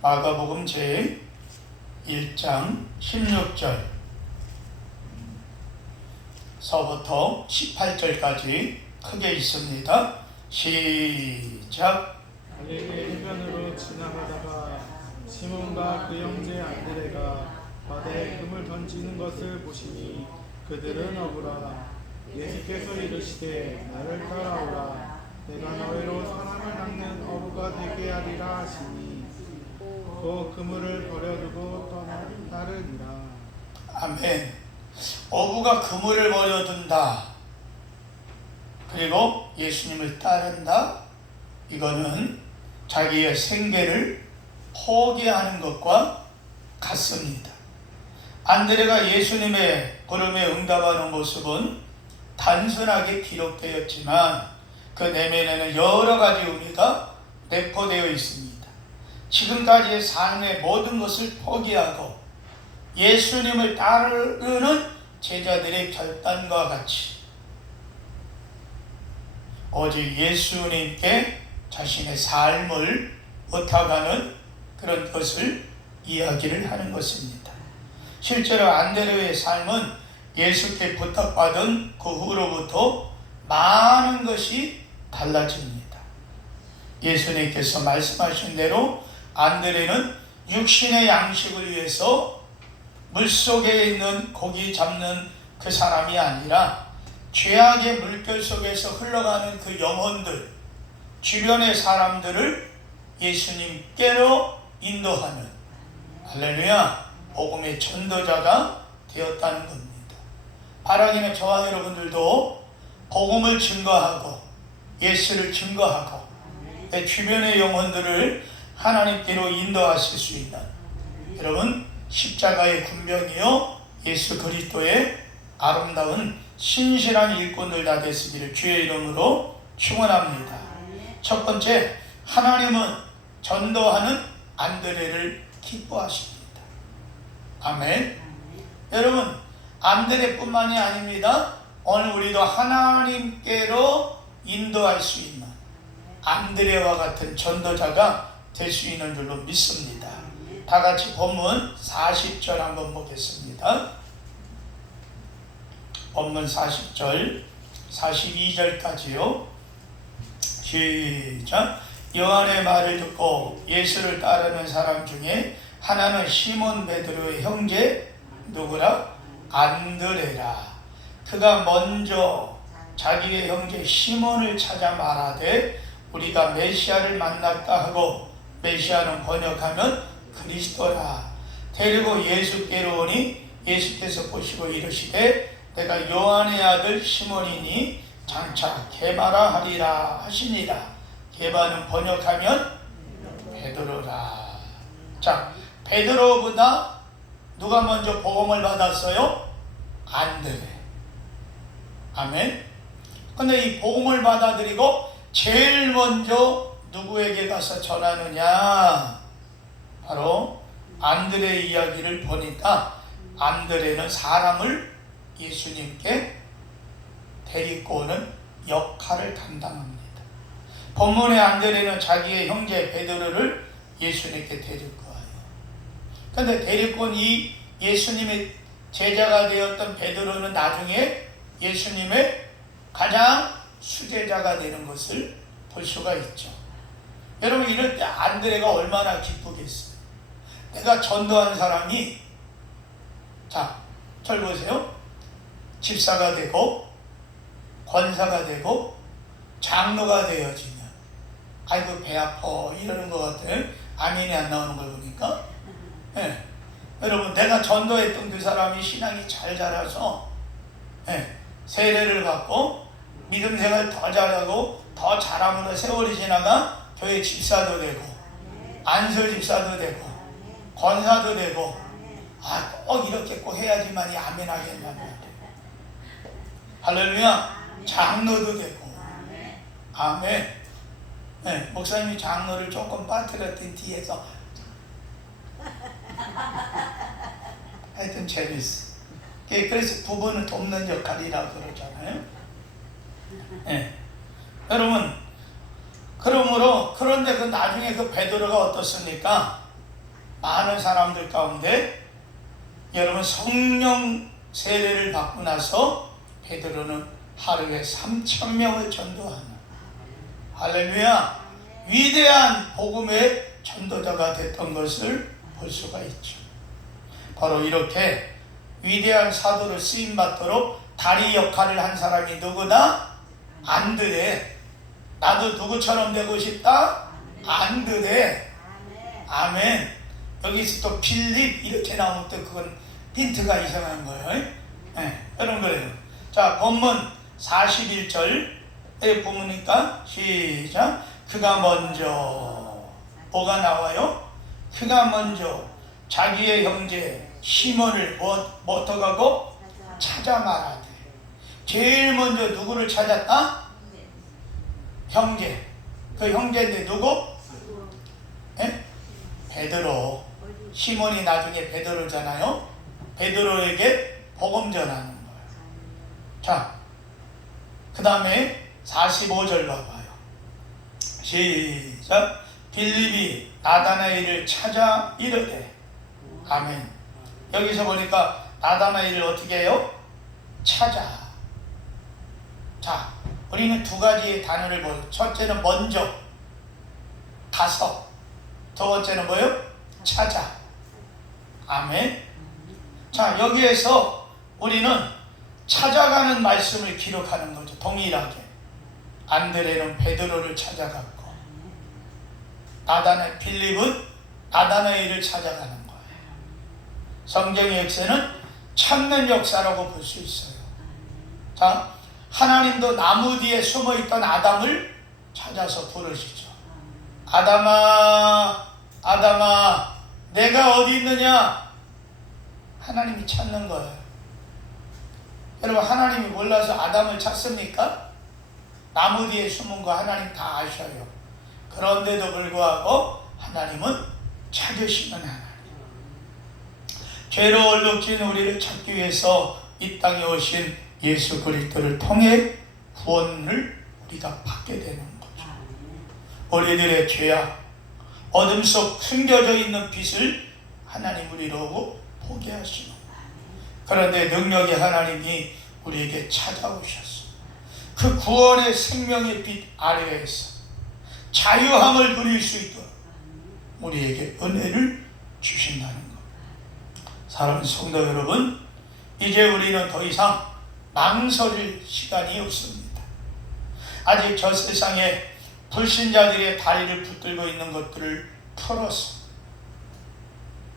마가복음 제 1장 16절 서부터 18절까지 크게 있습니다. 시작. 갈릴리 해변으로 지나가다가 시몬과 그 형제 안드레가 바다에 금을 던지는 것을 보시니 그들은 어부라. 예수께서 이르시되 나를 따라오라. 내가 너희로 사람을 낚는 어부가 되게 하리라 하시니 그 그물을 버려두고 따르니라. 아멘. 어부가 그물을 버려둔다. 그리고 예수님을 따른다. 이거는 자기의 생계를 포기하는 것과 같습니다. 안드레가 예수님의 부름에 응답하는 모습은 단순하게 기록되었지만 그 내면에는 여러 가지 의미가 내포되어 있습니다. 지금까지의 삶의 모든 것을 포기하고 예수님을 따르는 제자들의 결단과 같이 오직 예수님께 자신의 삶을 의탁하는 그런 것을 이야기를 하는 것입니다. 실제로 안드레의 삶은 예수께 부탁받은 그 후로부터 많은 것이 달라집니다. 예수님께서 말씀하신 대로 안드레는 육신의 양식을 위해서 물속에 있는 고기 잡는 그 사람이 아니라 죄악의 물결 속에서 흘러가는 그 영혼들, 주변의 사람들을 예수님께로 인도하는 할렐루야 복음의 전도자가 되었다는 겁니다. 바라기는 저와 여러분들도 복음을 증거하고 예수를 증거하고 내 주변의 영혼들을 하나님께로 인도하실 수 있는 여러분 십자가의 군병이요 예수 그리스도의 아름다운 신실한 일꾼들 다 되시기를 주의 이름으로 축원합니다. 첫 번째, 하나님은 전도하는 안드레를 기뻐하십니다. 아멘. 여러분, 안드레뿐만이 아닙니다. 오늘 우리도 하나님께로 인도할 수 있는 안드레와 같은 전도자가 될 수 있는 줄로 믿습니다. 다 같이 본문 40절 한번 보겠습니다. 본문 40절, 42절까지요. 시작. 요한의 말을 듣고 예수를 따르는 사람 중에 하나는 시몬 베드로의 형제 누구라? 안드레라. 그가 먼저 자기의 형제 시몬을 찾아 말하되 우리가 메시아를 만났다 하고, 메시아는 번역하면 그리스도라. 데리고 예수께로 오니 예수께서 보시고 이르시되 내가 요한의 아들 시몬이니 장차 게바라 하리라 하시니라. 게바는 번역하면 베드로라. 자, 베드로보다 누가 먼저 복음을 받았어요? 안드레. 아멘. 근데 이 복음을 받아들이고 제일 먼저 누구에게 가서 전하느냐? 바로 안드레의 이야기를 보니까 안드레는 사람을 예수님께 데리고 오는 역할을 담당합니다. 본문의 안드레는 자기의 형제 베드로를 예수님께 데리고 와요. 그런데 데리고 온 이 예수님의 제자가 되었던 베드로는 나중에 예수님의 가장 수제자가 되는 것을 볼 수가 있죠. 여러분, 이럴 때 안드레가 얼마나 기쁘겠어요. 내가 전도한 사람이, 자, 잘 보세요. 집사가 되고 권사가 되고 장로가 되어지면 아이고 배 아파 이러는 것 같아요. 아멘이 안 나오는 걸 보니까. 네. 여러분, 내가 전도했던 그 사람이 신앙이 잘 자라서 세례를 받고 믿음 생활 더 잘하고 더 잘함으로 세월이 지나가 교회 집사도 되고 안수 집사도 되고 권사도 되고, 꼭 이렇게 꼭 해야지만이 아멘 하겠냐는 거예요. 할렐루야. 장로도 되고. 아멘. 네, 목사님이 장로를 조금 빠뜨렸더니 뒤에서 하여튼 재밌어. 그래서 부부는 돕는 역할이라고 그러잖아요. 네. 여러분, 그런데 그 나중에 그 베드로가 어떻습니까? 많은 사람들 가운데 여러분 성령 세례를 받고 나서 베드로는 하루에 3,000명을 전도하는 할렐루야 위대한 복음의 전도자가 됐던 것을 볼 수가 있죠. 바로 이렇게 위대한 사도로 쓰임받도록 다리 역할을 한 사람이 누구다? 안드레. 나도 누구처럼 되고 싶다? 안드레. 아멘. 여기서 또 빌립 이렇게 나오면 또 그건 핀트가 이상한 거예요. 네, 여러분 그래요. 자, 본문 41절에 보니까 시작. 그가 먼저 뭐가 나와요? 그가 먼저 자기의 형제 시몬을 어떡하고 찾아 말하되. 제일 먼저 누구를 찾았다? 형제. 그 형제인데 누구? 베드로. 시몬이 나중에 베드로잖아요. 베드로에게 복음 전하는 거예요. 자, 그 다음에 45절 봐봐요. 시작. 빌립이 나다나엘을 찾아 이르되. 아멘. 여기서 보니까 나다나엘을 어떻게 해요? 찾아. 자, 우리는 두 가지의 단어를 보죠. 첫째는 먼저, 가서. 두 번째는 뭐예요? 찾아. 아멘. 자, 여기에서 우리는 찾아가는 말씀을 기록하는 거죠. 동일하게 안드레는 베드로를 찾아갔고 빌립은 나다나엘을 찾아가는 거예요. 성경의 역사는 찾는 역사라고 볼 수 있어요. 자, 하나님도 나무 뒤에 숨어있던 아담을 찾아서 부르시죠. 아담아, 아담아, 내가 어디 있느냐? 하나님이 찾는 거예요. 여러분, 하나님이 몰라서 아담을 찾습니까? 나무 뒤에 숨은 거 하나님 다 아셔요. 그런데도 불구하고 하나님은 찾으시는 하나님. 죄로 얼룩진 우리를 찾기 위해서 이 땅에 오신 예수 그리스도를 통해 구원을 우리가 받게 되는 거죠. 우리들의 죄악, 어둠 속 숨겨져 있는 빛을 하나님 우리로 보게 하시는 거예요. 그런데 능력의 하나님이 우리에게 찾아오셨어. 그 구원의 생명의 빛 아래에서 자유함을 누릴 수 있도록 우리에게 은혜를 주신다는 것. 사랑하는 성도 여러분, 이제 우리는 더 이상 망설일 시간이 없습니다. 아직 저 세상에 불신자들의 다리를 붙들고 있는 것들을 풀어서,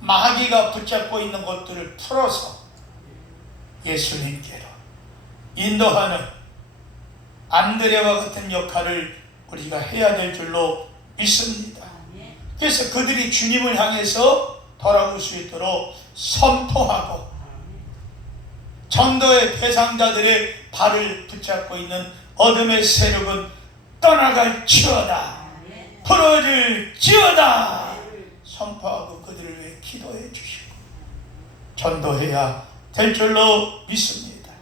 마귀가 붙잡고 있는 것들을 풀어서 예수님께로 인도하는 안드레와 같은 역할을 우리가 해야 될 줄로 믿습니다. 그래서 그들이 주님을 향해서 돌아올 수 있도록 선포하고 전도의 대상자들의 발을 붙잡고 있는 어둠의 세력은 떠나갈지어다, 풀어질지어다 선포하고 그들을 위해 기도해 주시고 전도해야 될 줄로 믿습니다.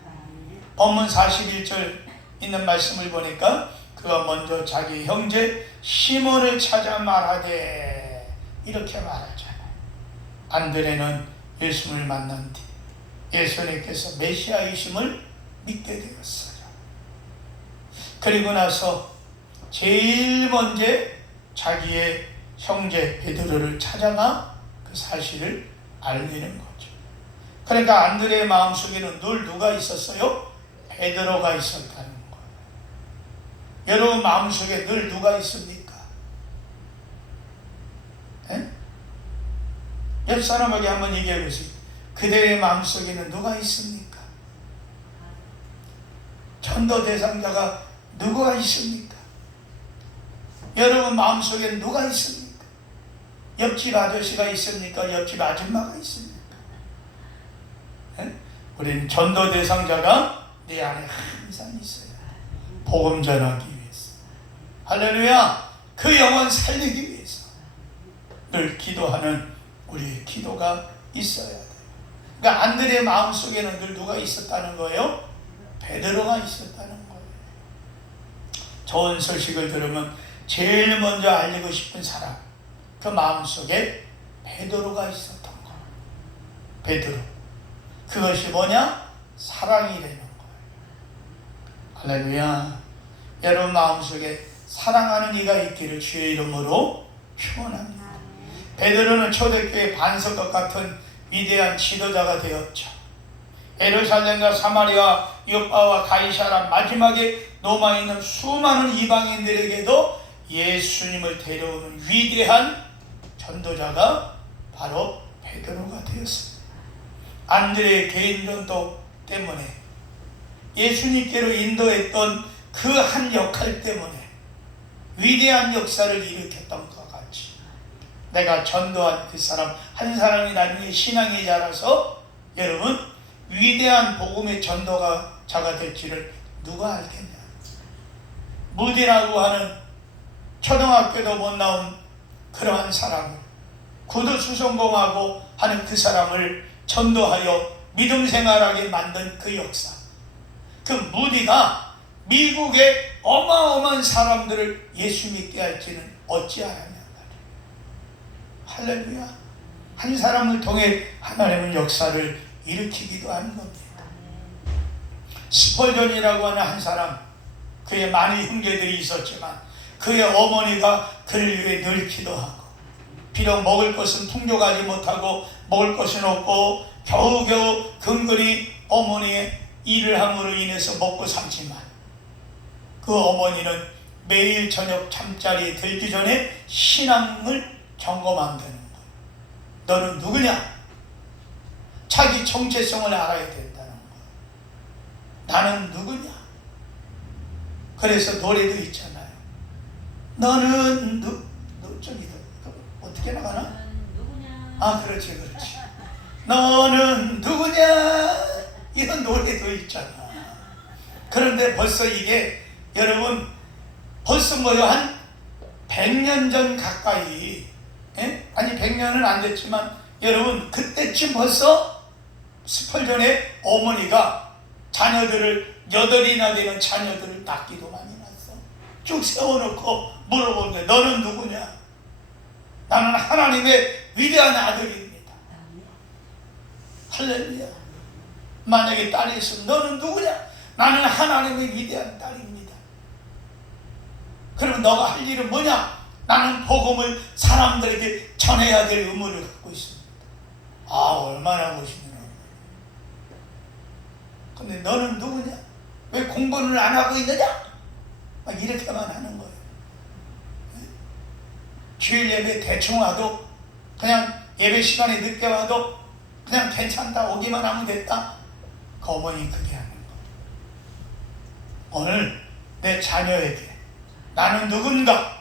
본문 41절 있는 말씀을 보니까 그가 먼저 자기 형제 시몬을 찾아 말하되, 이렇게 말하잖아요. 안드레는 예수를 만난 뒤 예수님께서 메시아이심을 믿게 되었어요. 그리고 나서 제일 먼저 자기의 형제 베드로를 찾아가 그 사실을 알리는 거죠. 그러니까 안드레의 마음속에는 늘 누가 있었어요? 베드로가 있었다는 거예요. 여러분 마음속에 늘 누가 있습니까? 에? 옆 사람에게 한번 얘기해 보세요. 그대의 마음속에는 누가 있습니까? 전도 대상자가 누가 있습니까? 여러분 마음속에 누가 있습니까? 옆집 아저씨가 있습니까? 옆집 아줌마가 있습니까? 에? 우리는 전도 대상자가 내 안에 항상 있어요. 복음 전하기 위해서, 할렐루야, 그 영혼 살리기 위해서 늘 기도하는 우리의 기도가 있어야 돼요. 그러니까 안드레의 마음속에는 늘 누가 있었다는 거예요? 베드로가 있었다는 거예요. 좋은 소식을 들으면 제일 먼저 알리고 싶은 사람, 그 마음속에 베드로가 있었던 거예요. 베드로, 그것이 뭐냐? 사랑이 되는 거예요. 할렐루야. 여러분 마음속에 사랑하는 이가 있기를 주의 이름으로 축원합니다. 베드로는 초대교회 반석과 같은 위대한 지도자가 되었죠. 예루살렘과 사마리아, 요파와 가이사라, 마지막에 남아있는 수많은 이방인들에게도 예수님을 데려오는 위대한 전도자가 바로 베드로가 되었습니다. 안드레의 개인 전도 때문에, 예수님께로 인도했던 그 한 역할 때문에 위대한 역사를 일으켰던 것 같이, 내가 전도한 그 사람 한 사람이 나중에 신앙이 자라서 여러분 위대한 복음의 전도자가 될지를 누가 알겠냐. 무디라고 하는 초등학교도 못 나온 그러한 사람을, 구두 수성공하고 하는 그 사람을 전도하여 믿음 생활하게 만든 그 역사, 그 무디가 미국의 어마어마한 사람들을 예수 믿게 할지는 어찌하냐. 할렐루야. 한 사람을 통해 하나님은 역사를 일으키기도 하는 겁니다. 스펄전이라고 하는 한 사람, 그의 많은 형제들이 있었지만 그의 어머니가 그를 위해 늘 기도하고, 비록 먹을 것은 풍족하지 못하고 먹을 것은 없고 겨우겨우 근근히 어머니의 일을 함으로 인해서 먹고 살지만 그 어머니는 매일 저녁 잠자리에 들기 전에 신앙을 점검한다는 거예요. 너는 누구냐? 자기 정체성을 알아야 된다는 거예요. 나는 누구냐? 그래서 노래도 있잖아요. 너는 저기 어떻게 나가나? 아, 그렇지. 너는 누구냐? 이런 노래도 있잖아. 그런데 벌써 이게 여러분 벌써 뭐요? 한 100년 전 가까이, 예? 아니 100년은 안 됐지만 여러분 그때쯤 벌써 18 전에 어머니가 자녀들을 8이나 되는 자녀들을 낳기도 많이 낳았어. 쭉 세워놓고 물어보는데 너는 누구냐? 나는 하나님의 위대한 아들입니다. 할렐루야. 만약에 딸이 있으면 너는 누구냐? 나는 하나님의 위대한 딸입니다. 그러면 너가 할 일은 뭐냐? 나는 복음을 사람들에게 전해야 될 의무를 갖고 있습니다. 아, 얼마나 멋있는 거예요. 근데 너는 누구냐? 왜 공부를 안 하고 있느냐? 막 이렇게만 하는 거예요. 주일 예배 대충 와도 그냥 예배 시간에 늦게 와도 그냥 괜찮다, 오기만 하면 됐다. 그 어머니 그게 하는 거예요. 오늘 내 자녀에게 나는 누군가?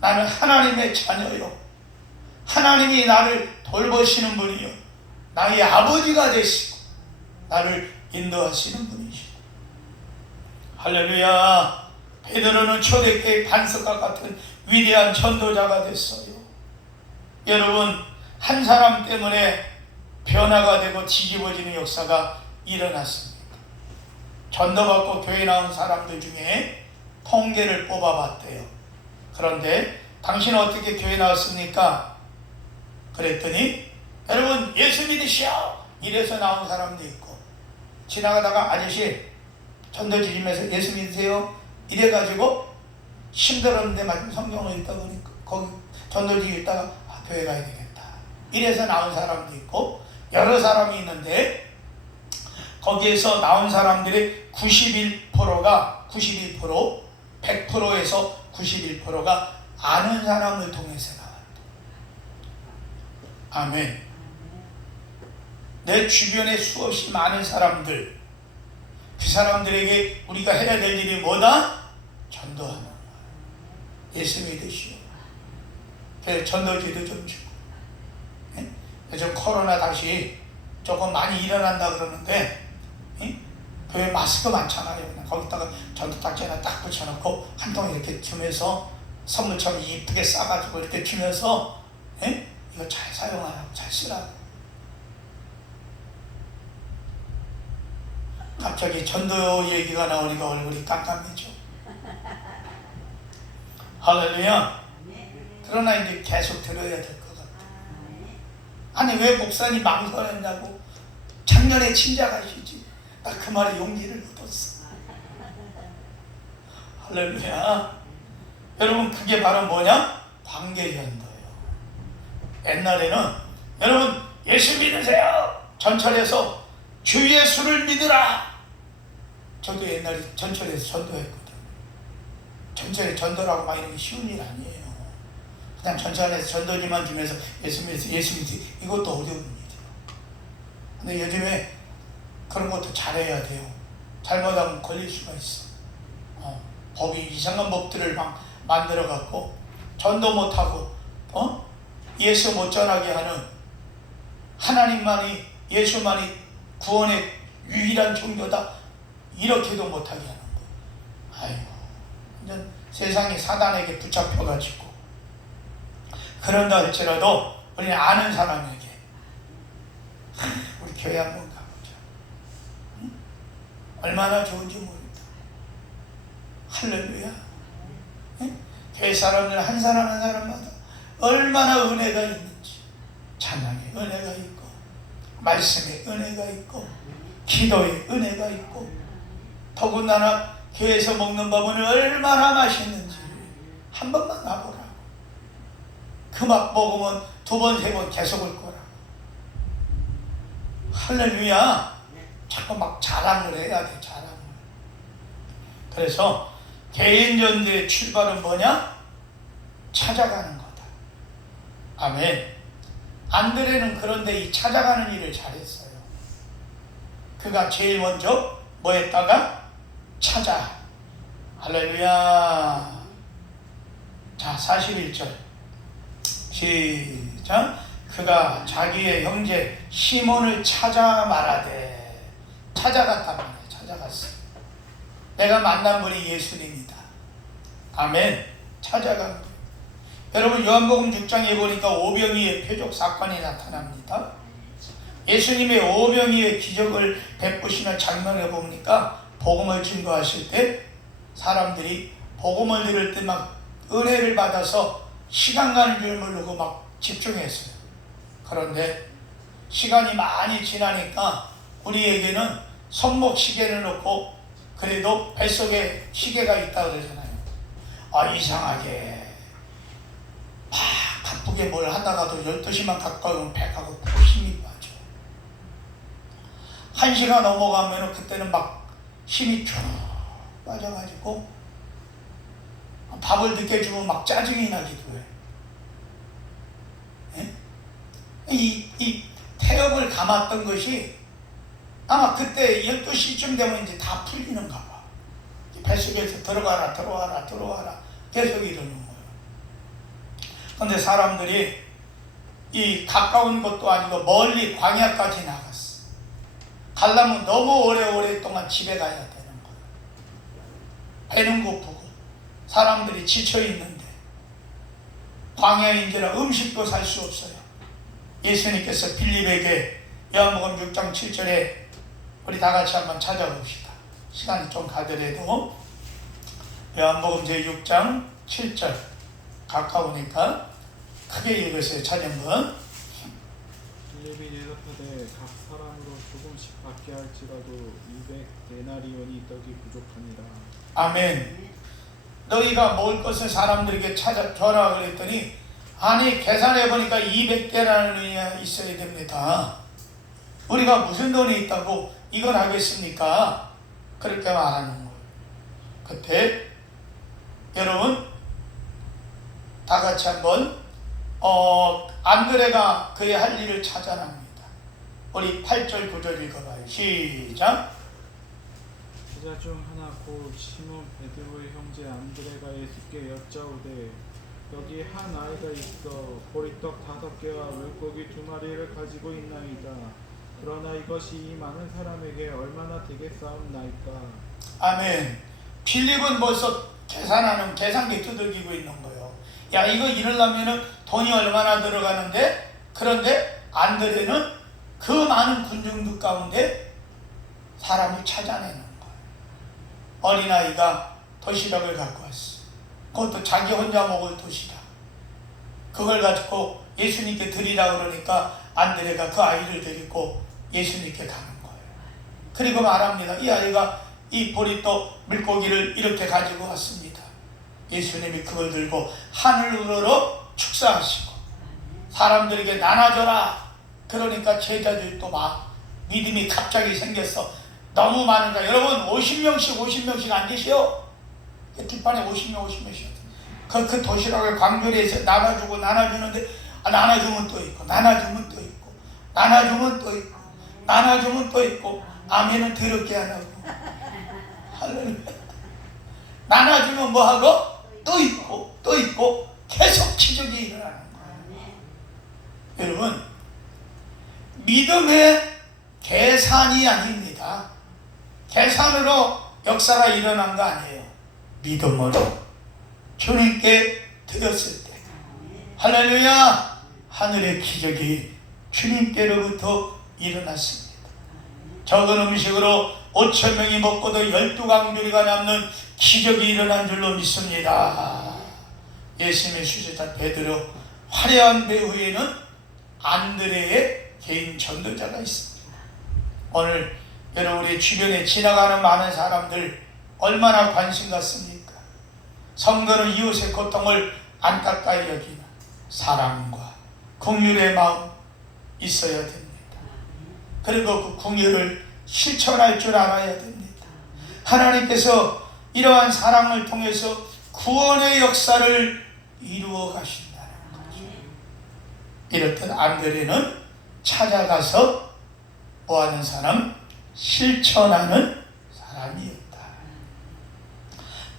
나는 하나님의 자녀요. 하나님이 나를 돌보시는 분이요. 나의 아버지가 되시고 나를 인도하시는 분이시고. 할렐루야. 베드로는 초대교회 반석과 같은 위대한 전도자가 됐어요. 여러분, 한 사람 때문에 변화가 되고 뒤집어지는 역사가 일어났습니다. 전도받고 교회 나온 사람들 중에 통계를 뽑아봤대요. 그런데 당신은 어떻게 교회 나왔습니까? 그랬더니 여러분 예수 믿으시오! 이래서 나온 사람도 있고, 지나가다가 아저씨 전도 주님에서 예수 믿으세요? 이래가지고 힘들었는데 마침 성경을 읽다 보니까 거기 전도지에 있다가 교회 가야 되겠다 이래서 나온 사람도 있고, 여러 사람이 있는데 거기에서 나온 사람들의 91%가 100%에서 91%가 아는 사람을 통해서 나왔다. 아멘. 내 주변에 수없이 많은 사람들, 그 사람들에게 우리가 해야 될 일이 뭐다? 전도하는 거야. 예수 믿으시오. 그래서 전도지도 좀 주고. 예? 요즘 코로나 다시 조금 많이 일어난다 그러는데, 예? 교회 마스크 많잖아요. 그냥 거기다가 전도딱지 하나 딱 붙여놓고 한 통 이렇게 주면서 선물처럼 이쁘게 싸가지고 이렇게 주면서, 예? 이거 잘 사용하라고, 잘 쓰라고. 갑자기 전도 얘기가 나오니까 얼굴이 깜깜해져. 할렐루야. 그러나 이제 계속 들어야 될 것 같아. 아니 왜 목사님 망설였냐고. 작년에 친자가시지. 나 그 말에 용기를 얻었어. 할렐루야. 여러분 그게 바로 뭐냐? 관계전도예요. 옛날에는 여러분 예수 믿으세요. 전철에서 주 예수를 믿으라. 저도 옛날에 전철에서 전도했거든. 전철에 전도라고 막 이런 게 쉬운 일 아니에요. 그냥 전철에서 전도지만 주면서 예수 믿으세요. 이것도 어려운 일이에요. 근데 요즘에 그런 것도 잘해야 돼요. 잘못하면 걸릴 수가 있어. 법이 이상한 법들을 막 만들어 갖고 전도 못하고 예수 못 전하게 하는, 하나님만이, 예수만이 구원의 유일한 종교다 이렇게도 못하게 하는 거. 아이고, 완전 세상이 사단에게 붙잡혀가지고. 그런다 할지라도 우리는 아는 사람에게 우리 교회 한번 가보자. 응? 얼마나 좋은지 모른다. 할렐루야. 응? 교회 사람들 한 사람 한 사람마다 얼마나 은혜가 있는지, 찬양의 은혜가 있고 말씀의 은혜가 있고 기도의 은혜가 있고, 더군다나 교회에서 먹는 밥은 얼마나 맛있는지 한 번만 가보라고. 그 맛 먹으면 2번, 3번 계속 올 거라고. 할렐루야. 자꾸 막 자랑을 해야 돼, 자랑을. 그래서 개인전도의 출발은 뭐냐? 찾아가는 거다. 아멘. 안드레는 그런데 이 찾아가는 일을 잘했어요. 그가 제일 먼저 뭐 했다가? 찾아. 할렐루야. 자, 41절 시작. 그가 자기의 형제 시몬을 찾아 말하되. 찾아갔단 말이에요. 찾아갔어요. 내가 만난 분이 예수님이다. 아멘. 찾아간 거예요. 여러분, 요한복음 6장에 보니까 오병이의 표적 사건이 나타납니다. 예수님의 오병이의 기적을 베푸시는 장면에 보니까 복음을 증거하실 때 사람들이 복음을 들을 때 막 은혜를 받아서 시간 가는 줄 모르고 막 집중했어요. 그런데 시간이 많이 지나니까 우리에게는 손목 시계를 놓고 그래도 뱃속에 시계가 있다 그러잖아요. 아, 이상하게 막 바쁘게 뭘 하다가도 12시만 가까우면 배가 고프고 힘이 빠져. 1시가 넘어가면 그때는 막 힘이 쭉 빠져가지고 밥을 늦게 주면 막 짜증이 나기도 해. 예? 이 태엽을 감았던 것이 아마 그때 12시쯤 되면 이제 다 풀리는가 봐. 뱃속에서 들어가라 계속 이러는 거예요. 그런데 사람들이 이 가까운 것도 아니고 멀리 광야까지 나갔어. 가려면 너무 오랫동안 집에 가야 되는 거예요. 배는 고프고 사람들이 지쳐 있는데 광야인지라 음식도 살 수 없어요. 예수님께서 빌립에게 요한복음 6장 7절에 우리 다 같이 한번 찾아봅시다. 시간이 좀 가더라도 요한복음 제6장 7절 가까우니까 크게 읽으세요. 찾은 분. 빌립이 대답하되 각 사람으로 조금씩 받게 할지라도 200데나리온이 떡이 부족하니라. 아멘. 너희가 먹을 것을 사람들에게 찾아줘라 그랬더니 아니 계산해 보니까 200데나리온이 있어야 됩니다. 우리가 무슨 돈이 있다고 이걸 하겠습니까? 그렇게 말하는 거예요. 그때 여러분 다 같이 한번 안드레가 그의 할 일을 찾아납니다. 우리 8절 9절 읽어봐요. 시작. 제자 중 하나 곧 시몬 베드로의 형제 안드레가 예수께 여짜오되 여기 한 아이가 있어 보리떡 5개와 물고기 2마리를 가지고 있나이다. 그러나 이것이 이 많은 사람에게 얼마나 되겠사옵나이까. 아멘. 빌립은 벌써 계산기 두들기고 있는 거예요. 야, 이거 이러려면 돈이 얼마나 들어가는데? 그런데 안드레는 그 많은 군중들 가운데 사람을 찾아내는 거예요. 어린아이가 도시락을 갖고 왔어. 그것도 자기 혼자 먹을 도시락. 그걸 가지고 예수님께 드리라 그러니까 안드레가 그 아이를 데리고 예수님께 가는 거예요. 그리고 말합니다. 이 아이가 이 보리떡 물고기를 이렇게 가지고 왔습니다. 예수님이 그걸 들고 하늘으로 축사하시고 사람들에게 나눠줘라. 그러니까 제자들이 또 막 믿음이 갑자기 생겼어. 너무 많으니까 여러분 50명씩 앉으시오. 뒷판에 50명씩 그 도시락을 광주리에서 나눠주는데 나눠주면 또 있고 나눠주면 또 있고 아멘은 더럽게 안 하고 할렐루야. 나눠주면 뭐하고 또 있고 계속 기적이 일어나는 거예요. 여러분 믿음의 계산이 아닙니다. 계산으로 역사가 일어난 거 아니에요. 믿음으로 주님께 드렸을 때 할렐루야 하늘의 기적이 주님께로부터 일어났습니다. 적은 음식으로 5,000명이 먹고도 12강줄이가 남는 기적이 일어난 줄로 믿습니다. 예수님의 수제자 베드로 화려한 배후에는 안드레의 개인 전도자가 있습니다. 오늘 여러분 우리 주변에 지나가는 많은 사람들 얼마나 관심 갖습니까? 성도는 이웃의 고통을 안타까이 여기는 사랑과 긍휼의 마음 있어야 됩니다. 그리고 그 긍휼을 실천할 줄 알아야 됩니다. 하나님께서 이러한 사랑을 통해서 구원의 역사를 이루어 가신다는 거죠. 이렇듯 안드레는 찾아가서 뭐하는 사람? 실천하는 사람이었다.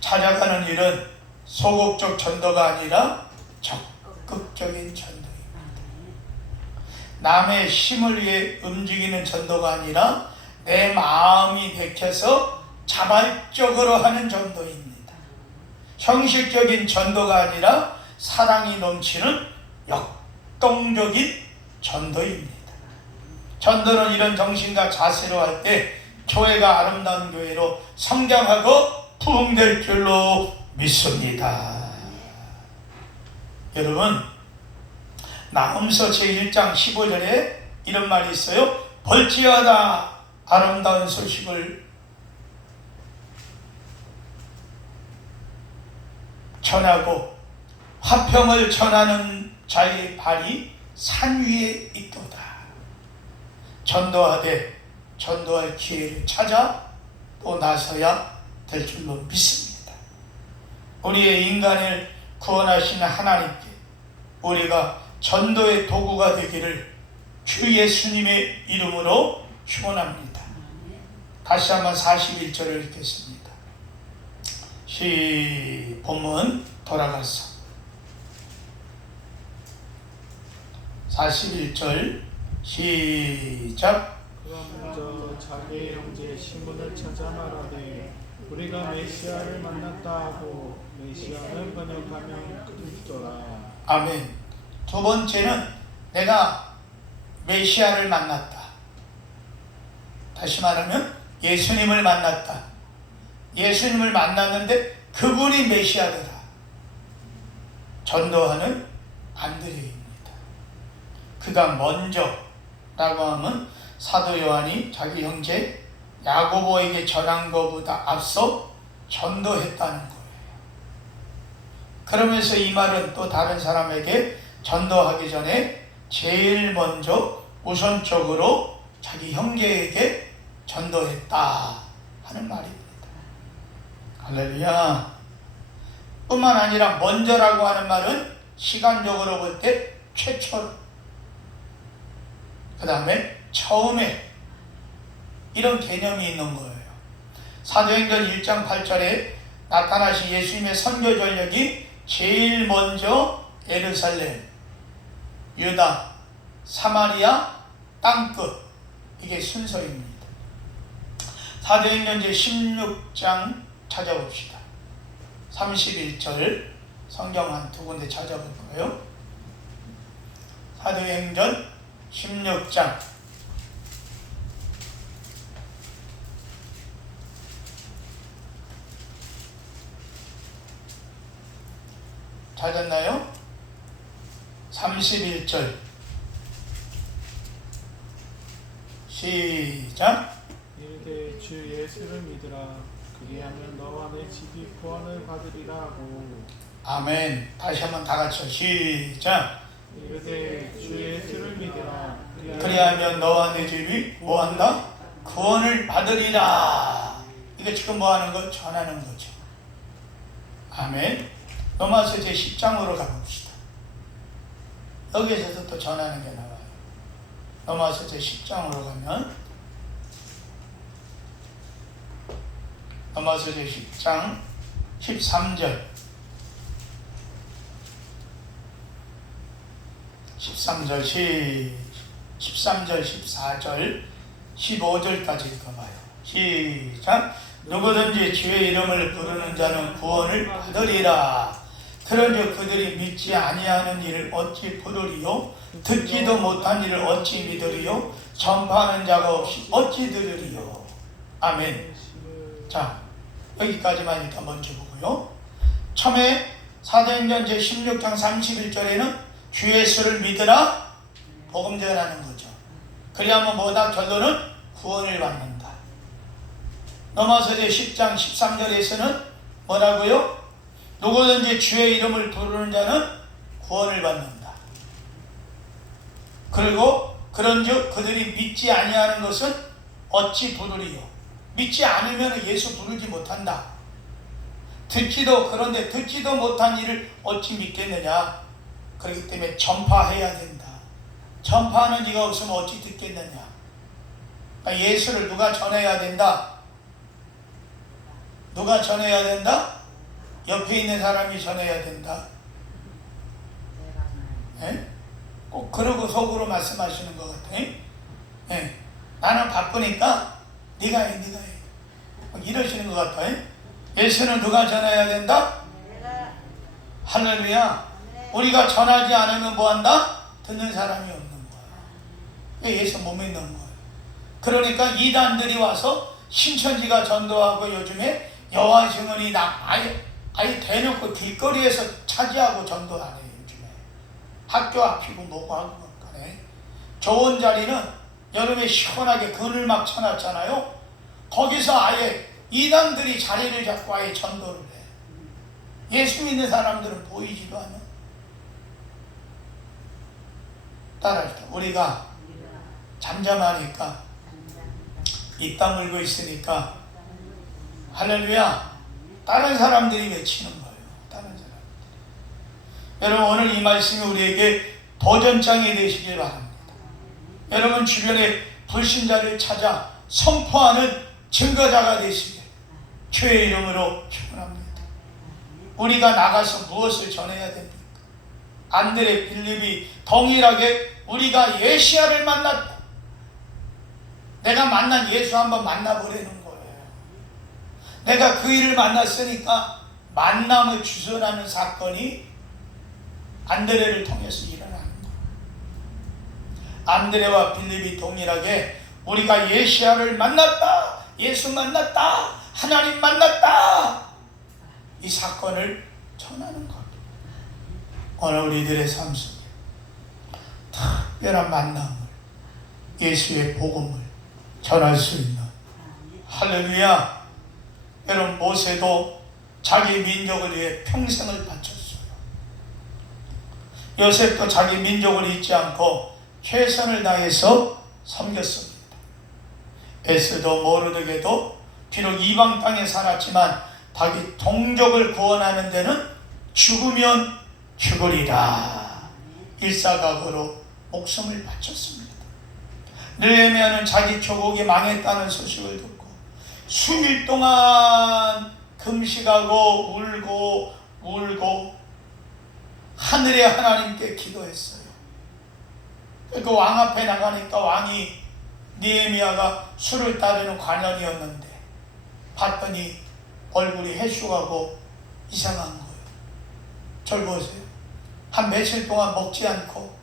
찾아가는 일은 소극적 전도가 아니라 적극적인 전도입니다. 남의 힘을 위해 움직이는 전도가 아니라 내 마음이 bek혀서 자발적으로 하는 전도입니다. 형식적인 전도가 아니라 사랑이 넘치는 역동적인 전도입니다. 전도는 이런 정신과 자세로 할 때 교회가 아름다운 교회로 성장하고 부흥될 줄로 믿습니다. 여러분, 나훔서 제1장 15절에 이런 말이 있어요. 볼지어다 아름다운 소식을 전하고 화평을 전하는 자의 발이 산 위에 있도다. 전도하되 전도할 기회를 찾아 또 나서야 될 줄로 믿습니다. 우리의 인간을 구원하시는 하나님께 우리가 전도의 도구가 되기를 주 예수님의 이름으로 축원합니다. 다시 한번 41절을 읽겠습니다. 본문 돌아가서 41절 시작. 그가 먼저 자기의 형제 시몬을 찾아 말하되 우리가 메시아를 만났다 하고 메시아는 번역하면 그리스도라. 아멘. 두 번째는 내가 메시아를 만났다. 다시 말하면 예수님을 만났다. 예수님을 만났는데 그분이 메시아더라. 전도하는 안드레입니다. 그가 먼저 라고 하면 사도 요한이 자기 형제 야고보에게 전한 것보다 앞서 전도했다는 거예요. 그러면서 이 말은 또 다른 사람에게 전도하기 전에 제일 먼저 우선적으로 자기 형제에게 전도했다 하는 말입니다. 할렐루야. 뿐만 아니라 먼저라고 하는 말은 시간적으로 볼 때 최초로, 그 다음에 처음에, 이런 개념이 있는 거예요. 사도행전 1장 8절에 나타나신 예수님의 선교 전력이 제일 먼저 예루살렘, 유다, 사마리아, 땅끝, 이게 순서입니다. 사도행전 제16장 찾아봅시다. 31절 성경 한 두 군데 찾아볼 거예요. 사도행전 16장 찾았나요? 31절 시작. 이르되 주 예수를 믿으라. 그리하면 너와 내 집이 구원을 받으리라 하고. 아멘. 다시 한번 다 같이 시작. 이르되 주 예수를 믿으라. 그리하면 너와 내 집이 뭐한다? 구원을 받으리라. 이거 지금 뭐하는 거? 전하는 거죠. 아멘. 로마서 제10장으로 가봅시다. 여기에서도 또 전하는 게 나와요. 로마서 제10장으로 가면 로마서 제10장 13절 14절 15절까지 읽어봐요. 시작. 누구든지 주의 이름을 부르는 자는 구원을 받으리라. 그런즉 그들이 믿지 아니하는 일을 어찌 부르리요? 듣지도 못한 일을 어찌 믿으리요? 전파하는 자가 없이 어찌 들으리요? 아멘. 자, 여기까지만 일단 먼저 보고요. 처음에 사도행전 제16장 31절에는 주 예수를 믿으라, 복음 전하는 거죠. 그리하면 뭐다? 결론은 구원을 받는다. 로마서 제10장 13절에서는 뭐라고요? 누구든지 주의 이름을 부르는 자는 구원을 받는다. 그리고 그런즉 그들이 믿지 아니하는 것은 어찌 부르리요? 믿지 않으면 예수 부르지 못한다. 그런데 듣지도 못한 일을 어찌 믿겠느냐? 그렇기 때문에 전파해야 된다. 전파하는 이가 없으면 어찌 듣겠느냐? 그러니까 예수를 누가 전해야 된다? 누가 전해야 된다? 옆에 있는 사람이 전해야 된다. 예? 꼭 그러고 속으로 말씀하시는 것 같아. 예? 나는 바쁘니까 네가 해. 이러시는 것 같아. 예수는 누가 전해야 된다? 할렐루야. 우리가 전하지 않으면 뭐한다? 듣는 사람이 없는 거야. 예수 못 믿는 거야. 그러니까 이단들이 와서 신천지가 전도하고 요즘에 여호와 증언이 아예 대놓고 길거리에서 차지하고 전도하네. 요즘에 학교 앞이고 뭐고 하고 그래. 좋은 자리는 여름에 시원하게 그늘 막 쳐놨잖아요. 거기서 아예 이단들이 자리를 잡고 아예 전도를 해. 예수 믿는 사람들은 보이지도 않아. 따라합시다. 우리가 잠잠하니까 입 다물고 있으니까 할렐루야 다른 사람들이 외치는 거예요. 다른 사람들. 여러분 오늘 이 말씀이 우리에게 도전장이 되시길 바랍니다. 여러분 주변에 불신자를 찾아 선포하는 증거자가 되시길 주의 이름으로 축원합니다. 우리가 나가서 무엇을 전해야 됩니까? 안드레, 빌립이 동일하게 우리가 예시야를 만났다. 내가 만난 예수 한번 만나보려는 거예요. 내가 그 일을 만났으니까 만남을 주선하는 사건이 안드레를 통해서 일어나는 거예요. 안드레와 빌립이 동일하게 우리가 예시야를 만났다. 예수 만났다. 하나님 만났다. 이 사건을 전하는 겁니다. 오늘 우리들의 삶 속에 특별한 만남을 예수의 복음을 전할 수 있는 할렐루야. 여러분 모세도 자기 민족을 위해 평생을 바쳤어요. 요셉도 자기 민족을 잊지 않고 최선을 다해서 섬겼습니다. 에스도 모르드게도 비록 이방 땅에 살았지만 자기 동족을 구원하는 데는 죽으면 죽으리라 일사각오로 목숨을 바쳤습니다. 느헤미야는 자기 조국이 망했다는 소식을 듣고 수일 동안 금식하고 울고 하늘의 하나님께 기도했어요. 그 왕 앞에 나가니까 왕이 느헤미야가 술을 따르는 관원이었는데 봤더니 얼굴이 해수하고 이상한 거예요. 절 보세요. 한 며칠 동안 먹지 않고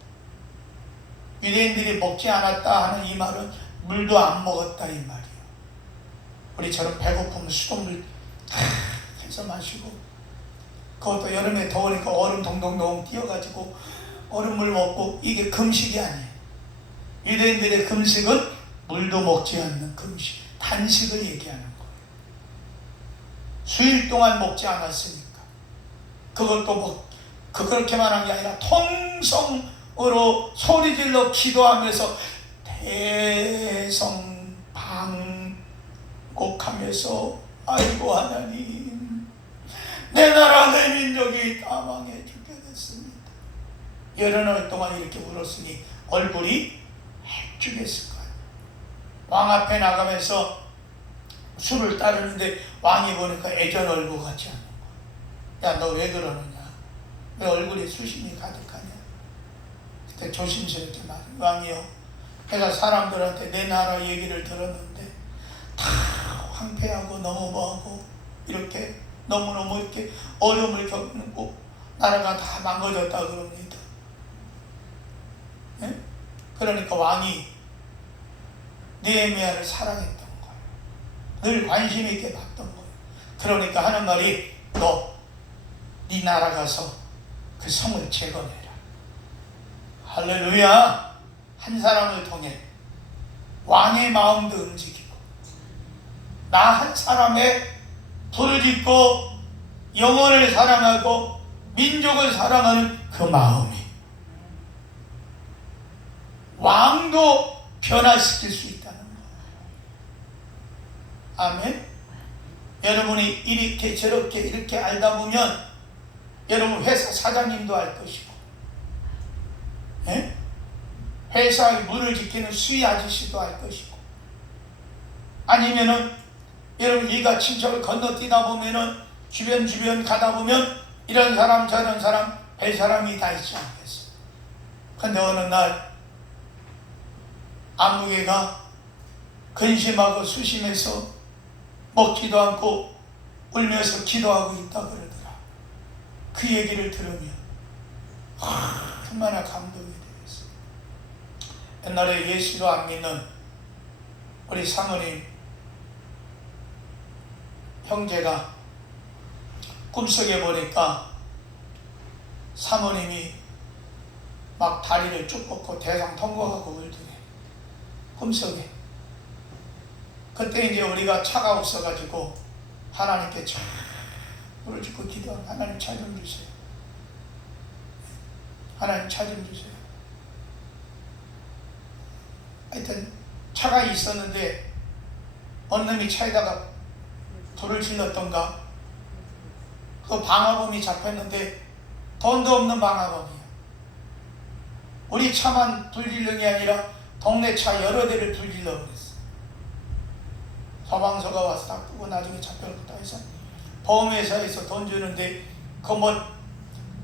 유대인들이 먹지 않았다 하는 이 말은 물도 안 먹었다 이 말이에요. 우리처럼 배고프면 수돗물 해서 마시고 그것도 여름에 더우니까 얼음 동동동 띄어가지고 얼음물 먹고 이게 금식이 아니에요. 유대인들의 금식은 물도 먹지 않는 금식, 단식을 얘기하는 거예요. 수일 동안 먹지 않았으니까 그것도 그렇게만 한 게 아니라 통성으로 소리질러 기도하면서 대성방곡하면서 아이고 하나님 내 나라 내 민족이 다 망해 죽게 됐습니다. 여러 날 동안 이렇게 울었으니 얼굴이 해죽였을 거예요. 왕 앞에 나가면서 술을 따르는데 왕이 보니까 애전 얼굴 같지 않은 거야. 야, 너 왜 그러느냐? 왜 얼굴에 수심이 가득하냐? 그때 조심스럽게 말해. 왕이요, 내가 사람들한테 내 나라 얘기를 들었는데 다 황폐하고 너무 뭐하고 이렇게 너무너무 이렇게 어려움을 겪고 나라가 다 망가졌다 그럽니다. 네? 그러니까 왕이 느헤미야를 사랑했던 거예요. 늘 관심 있게 봤던 거예요. 그러니까 하는 말이 너 네 나라 가서 그 성을 재건해라. 할렐루야. 한 사람을 통해 왕의 마음도 움직이고 나 한 사람의 부르짖고 영혼을 사랑하고 민족을 사랑하는 그 마음이 왕도 변화시킬 수 있다는 거예요. 아멘. 여러분이 이렇게 저렇게 이렇게 알다 보면 여러분 회사 사장님도 알 것이고, 예? 회사의 문을 지키는 수위 아저씨도 알 것이고, 아니면은 여러분 일가 친척을 건너뛰다 보면은 주변 가다 보면 이런 사람 저런 사람 별 사람이 다 있지 않겠어요. 근데 어느 날 안무개가 근심하고 수심해서 먹지도 않고 울면서 기도하고 있다 그러더라. 그 얘기를 들으면 얼마나 감동이 되겠어요. 옛날에 예수도 안 믿는 우리 사모님 형제가 꿈속에 보니까 사모님이 막 다리를 쭉 뻗고 대상 통곡하고 울더래. 꿈속에. 그때 이제 우리가 차가 없어가지고 하나님께 참 부르짖고 기도하고, 하나님 차 좀 주세요. 하나님 차 좀 주세요. 하여튼 차가 있었는데 어느 놈이 차에다가 불을 질렀던가 그 방화범이 잡혔는데 돈도 없는 방화범이야. 우리 차만 불질른 게 아니라 동네 차 여러 대를 불질러 버렸어. 소방서가 와서 다 끄고 나중에 잡혀갔다 해서 보험회사에서 돈 주는데 그 뭐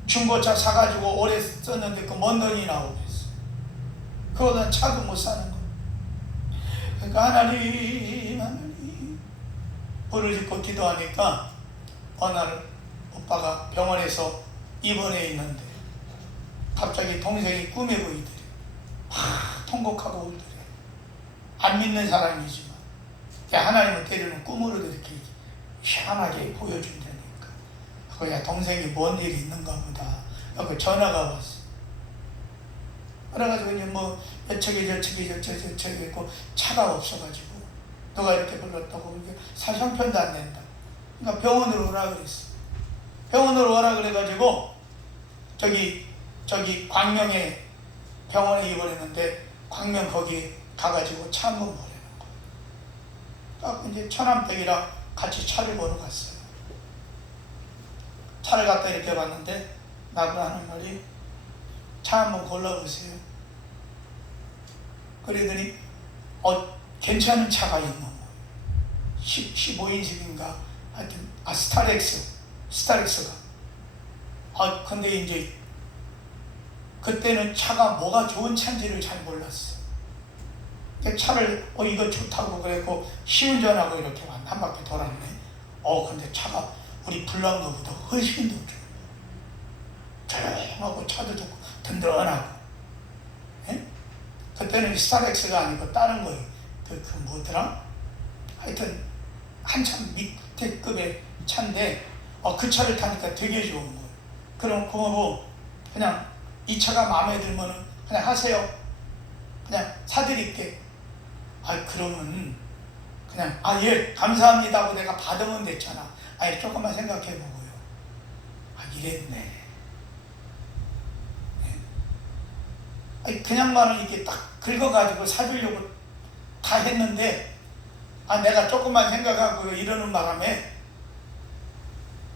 중고차 사가지고 오래 썼는데 그 뭔 돈이 나오고 있어. 그거는 차도 못 사는 거. 그러니까 하나님 부르짖고 기도하니까 어느 날 오빠가 병원에서 입원해 있는데 갑자기 동생이 꿈에 보이더래. 통곡하고 울더래. 안 믿는 사람이지만 하나님은 때로는 꿈으로도 이렇게 희한하게 보여준다니까. 그야 동생이 뭔 일이 있는가 보다. 그 전화가 왔어. 그래가지고 이제 뭐 저쪽에 있고 차가 없어가지고 누가 이렇게 불렀다고 사상편도 안 낸다. 그러니까 병원으로 오라 그랬어. 병원으로 오라 그래가지고 저기 광명에 병원에 입원했는데 광명 거기 가가지고 차 한번 보내는 거야. 그래서 이제 천안백이랑 같이 차를 보러 갔어요. 차를 갖다 이렇게 봤는데 나보고 하는 말이 차 한번 골라보세요. 그러더니 괜찮은 차가 있는 거예요. 15인승인가 하여튼 스타렉스가. 근데 이제 그때는 차가 뭐가 좋은 차인지를 잘 몰랐어. 차를 이거 좋다고 그랬고 시운전하고 이렇게 한 바퀴 돌았네. 근데 차가 우리 불난 거보다 훨씬 더 좋은 거야. 조용하고 차도 좋고 든든하고. 예? 그때는 스타렉스가 아니고 다른 거예요. 그 뭐더라? 하여튼 한참 밑에 급의 차인데 그 차를 타니까 되게 좋은 거예요. 그럼 그거 그냥 이 차가 마음에 들면은 그냥 하세요. 그냥 사드릴게. 그러면 그냥 예 감사합니다 하고 내가 받으면 됐잖아. 조금만 생각해 보고요. 이랬네. 그냥만은 이렇게 딱 긁어가지고 사주려고 다 했는데 내가 조금만 생각하고 이러는 바람에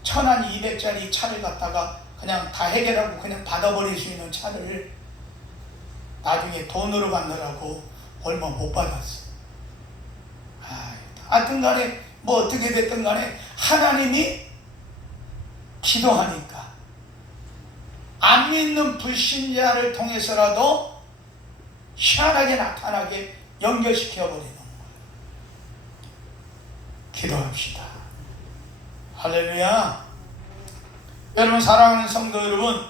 1,200짜리 차를 갖다가 그냥 다 해결하고 그냥 받아버릴 수 있는 차를 나중에 돈으로 받느라고 얼마 못 받았어. 하여튼 간에 뭐 어떻게 됐든 간에 하나님이 기도하니까 안 믿는 불신자를 통해서라도 희한하게 나타나게 연결시켜버리는 거예요. 기도합시다. 할렐루야. 여러분 사랑하는 성도 여러분,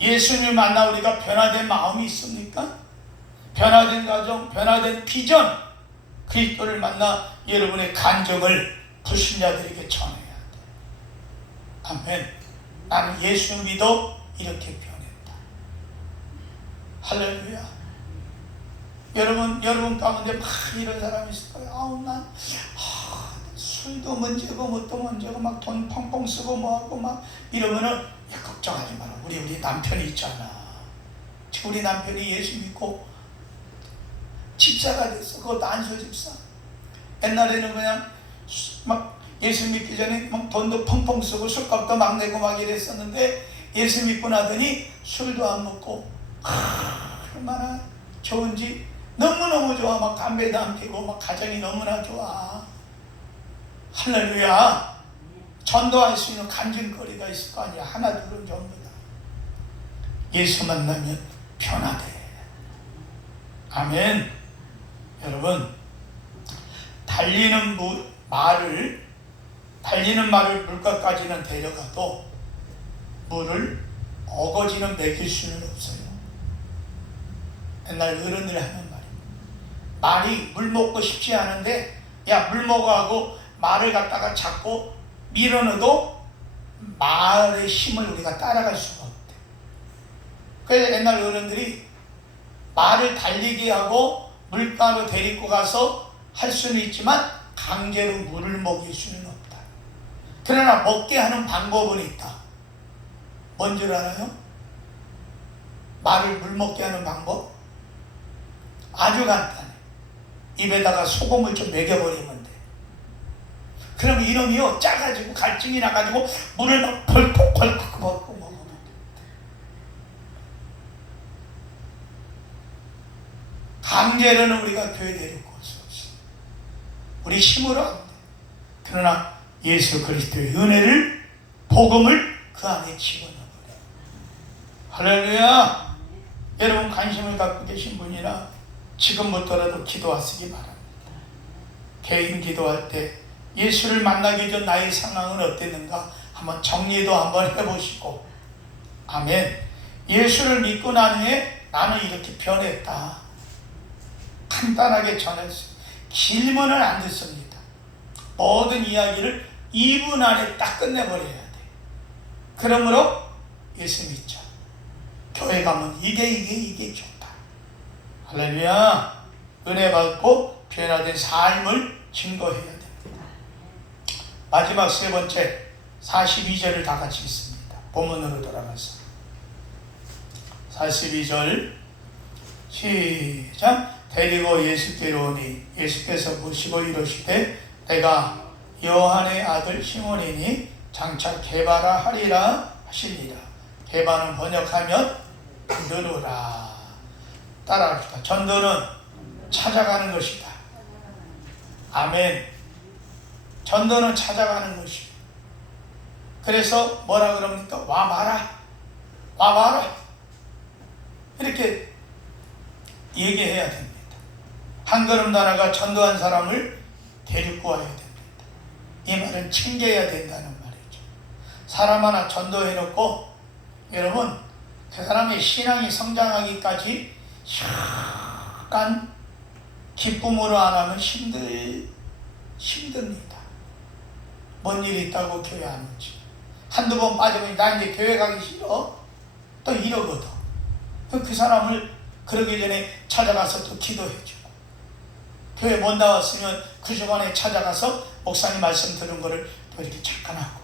예수님을 만나 우리가 변화된 마음이 있습니까? 변화된 가정, 변화된 비전, 그리스도를 만나 여러분의 간증을 불신자들에게 전해야 돼. 아멘. 나는 예수 믿어 이렇게 변했다. 할렐루야. 여러분 가운데 막 이런 사람이 있을 거예요. 난 술도 문제고 뭣도 문제고 막 돈 펑펑 쓰고 뭐하고 막 이러면은 걱정하지 마라. 우리 남편이 있잖아. 우리 남편이 예수 믿고 집사가 됐어. 그것도 안수 집사. 옛날에는 그냥 막 예수 믿기 전에 막 돈도 펑펑 쓰고 술값도 막 내고 막 이랬었는데 예수 믿고 나더니 술도 안 먹고 얼마나 좋은지 너무너무 좋아. 막 담배도 안 피고 막 가정이 너무나 좋아. 할렐루야. 전도할 수 있는 간증거리가 있을 거 아니야. 하나 둘은 전부 다. 예수 만나면 변화돼. 아멘. 여러분, 달리는 말을 물가까지는 데려가도 물을 어거지는 먹일 수는 없어요. 옛날 어른들 하는 말입니다. 말이 물 먹고 싶지 않은데 야 물 먹어 하고 말을 갖다가 잡고 밀어넣어도 말의 힘을 우리가 따라갈 수가 없대. 그래서 옛날 어른들이 말을 달리게 하고 물가로 데리고 가서 할 수는 있지만 강제로 물을 먹일 수는 없다. 그러나 먹게 하는 방법은 있다. 뭔 줄 알아요? 말을 물 먹게 하는 방법? 아주 간단해. 입에다가 소금을 좀 먹여버리면 돼. 그럼 이놈이요 짜가지고 갈증이 나가지고 물을 막 벌컥벌컥 먹고 먹으면 돼. 강제로는 우리가 교회 데리고 올 수 없어. 우리 힘으로 안 돼. 그러나 예수 그리스도의 은혜를 복음을 그 안에 집어넣어버려. 할렐루야. 여러분 관심을 갖고 계신 분이라 지금부터라도 기도하시기 바랍니다. 개인 기도할 때 예수를 만나기 전 나의 상황은 어땠는가 한번 정리도 한번 해보시고, 아멘. 예수를 믿고 난 후에 나는 이렇게 변했다. 간단하게 전했어요. 길면은 안 듣습니다. 모든 이야기를 2분 안에 딱 끝내버려야 돼. 그러므로 예수 믿자. 교회 가면 이게 좋다. 할렐루야. 은혜 받고 변화된 삶을 증거해야 됩니다. 마지막 세 번째 42절을 다 같이 읽습니다. 본문으로 돌아가서 42절 시작. 데리고 예수께로 오니 예수께서 보시고 이르시되 내가 요한의 아들 시몬이니 장차 게바라 하리라 하시니라. 게바는 번역하면 들으라. 따라합시다. 전도는 찾아가는 것이다. 아멘. 전도는 찾아가는 것이다. 그래서 뭐라 그럽니까? 와봐라. 와봐라. 이렇게 얘기해야 됩니다. 한 걸음 더 나아가 전도한 사람을 데리고 와야 됩니다. 이 말은 챙겨야 된다는 말이죠. 사람 하나 전도해놓고 여러분 그 사람의 신앙이 성장하기까지 약간 기쁨으로 안 하면 힘듭니다. 뭔 일이 있다고 교회 안 오지. 한두 번 빠지면 나 이제 교회 가기 싫어. 또 이러거든. 그 사람을 그러기 전에 찾아가서 또 기도해주고, 교회 못 나왔으면 그 주간에 찾아가서 목사님 말씀 들은 거를 또 이렇게 잠깐 하고,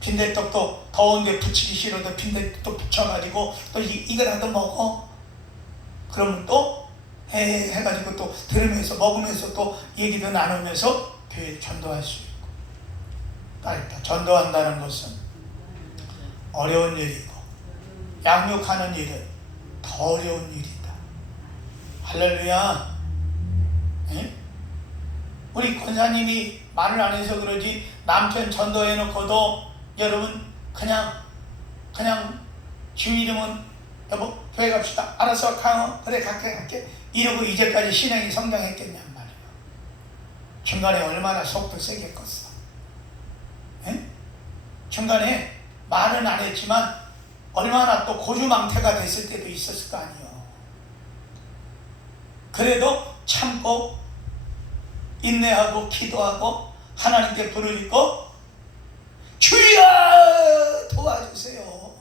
빈대떡도 더운데 붙이기 싫어도 빈대떡 붙여가지고 또 이거라도 먹어. 그러면 또 해가지고 또 들으면서 먹으면서 또 얘기도 나누면서 교회 전도할 수 있고. 그러니까 전도한다는 것은 어려운 일이고 양육하는 일은 더 어려운 일이다. 할렐루야. 예? 우리 권사님이 말을 안 해서 그러지 남편 전도해놓고도 여러분 그냥 주일이면 여보 교회 갑시다. 알았어 가. 그래 갈게 이러고 이제까지 신앙이 성장했겠냔 말이에요. 중간에 얼마나 속도 세게 껐어. 예? 중간에 말은 안 했지만 얼마나 또 고주망태가 됐을 때도 있었을 거 아니에요. 그래도 참고 인내하고 기도하고 하나님께 부르짖고 주여 도와주세요.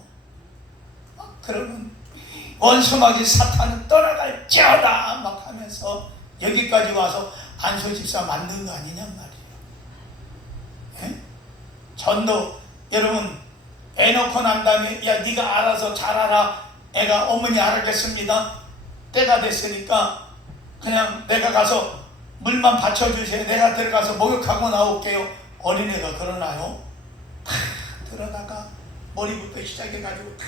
그러면 원수마귀 사탄은 떠나갈지어다 막 하면서 여기까지 와서 안소집사 만든 거 아니냔 말이에요. 예? 전도 여러분 애 놓고 난 다음에 야 네가 알아서 잘하라. 애가 어머니 알겠습니다. 때가 됐으니까 그냥 내가 가서 물만 받쳐주세요. 내가 들어가서 목욕하고 나올게요. 어린애가 그러나요? 탁 들어다가 머리부터 시작해가지고 탁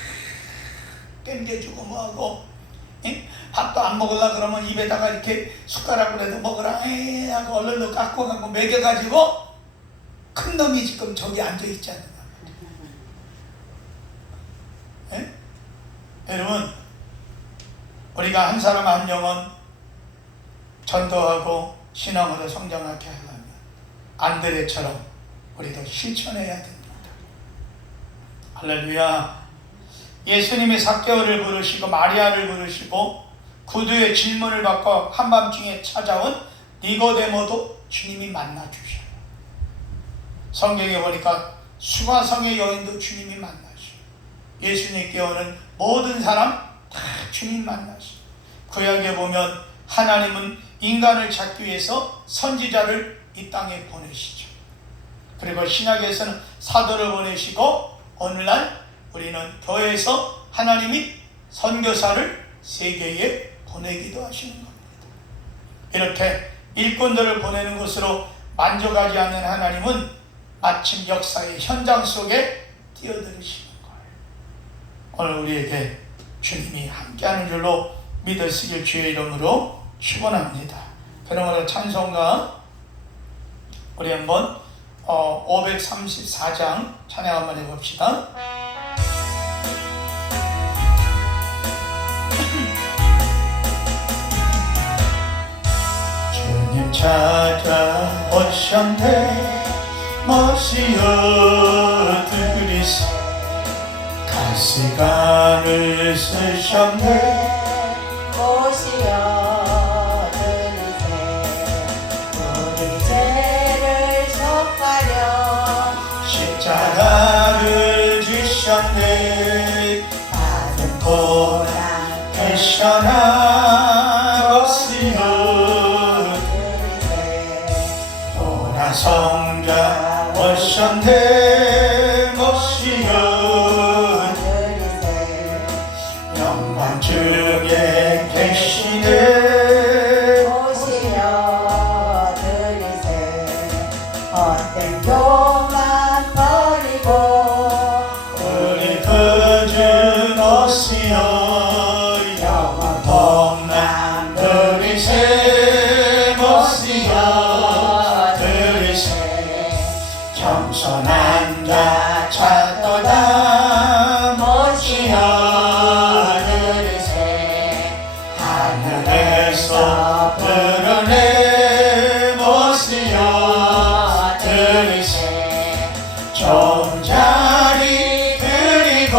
땡겨주고 뭐하고, 예? 밥도 안 먹으려 그러면 입에다가 이렇게 숟가락으로 해도 먹으라 에이 하고 얼른 깎고 가고 먹여가지고 큰 놈이 지금 저기 앉아있지 않느냐. 예? 여러분, 우리가 한 사람 한 영혼 전도하고 신앙으로 성장하게 하려면 안드레처럼 우리도 실천해야 됩니다. 할렐루야. 예수님이 삭개오를 부르시고 마리아를 부르시고 구두의 질문을 받고 한밤중에 찾아온 니고데모도 주님이 만나 주셔요. 성경에 보니까 수가성의 여인도 주님이 만나시고 예수님께 오는 모든 사람 다 주님 만나시고, 구약에 보면 하나님은 인간을 찾기 위해서 선지자를 이 땅에 보내시죠. 그리고 신약에서는 사도를 보내시고 오늘날 우리는 교회에서 하나님이 선교사를 세계에 보내기도 하시는 겁니다. 이렇게 일꾼들을 보내는 것으로 만족하지 않는 하나님은 마침 역사의 현장 속에 뛰어들으시는 거예요. 오늘 우리에게 주님이 함께하는 줄로 믿으시길 주의 이름으로 축원합니다. 그러므로 찬송가 우리 한번 534장 찬양 한번 해봅시다. 주님 찾아오셨네 머시여 그리스도 가시관을 쓰셨네 오시어 들으세 우리 죄를 속하려 십자가를 지셨네 보라 패션하 오시어 보라 성자 오셨네 모시어 영광 중에 계시네 오시어 들으세 헛된 교만 버리고 우리 그주 모시어 영원 복남 들이세 모시어 들이세 겸손한 자 찾도다 모시어 들이세 하늘에서 부르네 모시어 들이세 좋은 자리 드리고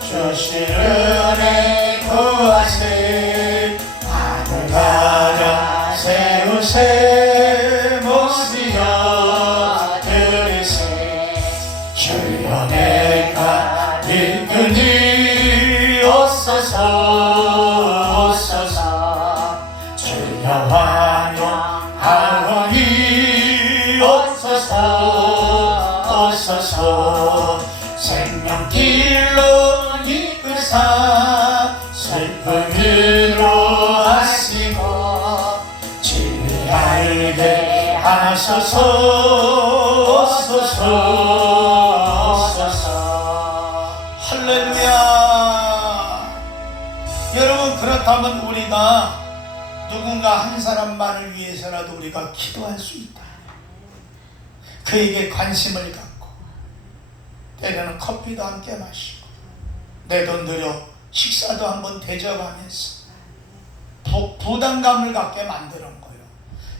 주실 은혜 구하세 하늘 가라 세우세 모시어 들이세 주여 내가 이끄니 오소서 오소서 주여 환영하오니 오소서 오소서 생명길로 이끌사 슬픔으로 하시고 진리 알게 하소서 오소서 할렐루야. 여러분, 그렇다면 우리가 누군가 한 사람만을 위해서라도 우리가 기도할 수 있다. 그에게 관심을 갖고 때로는 커피도 함께 마시고 내 돈 들여 식사도 한번 대접하면서 부담감을 갖게 만드는 거예요.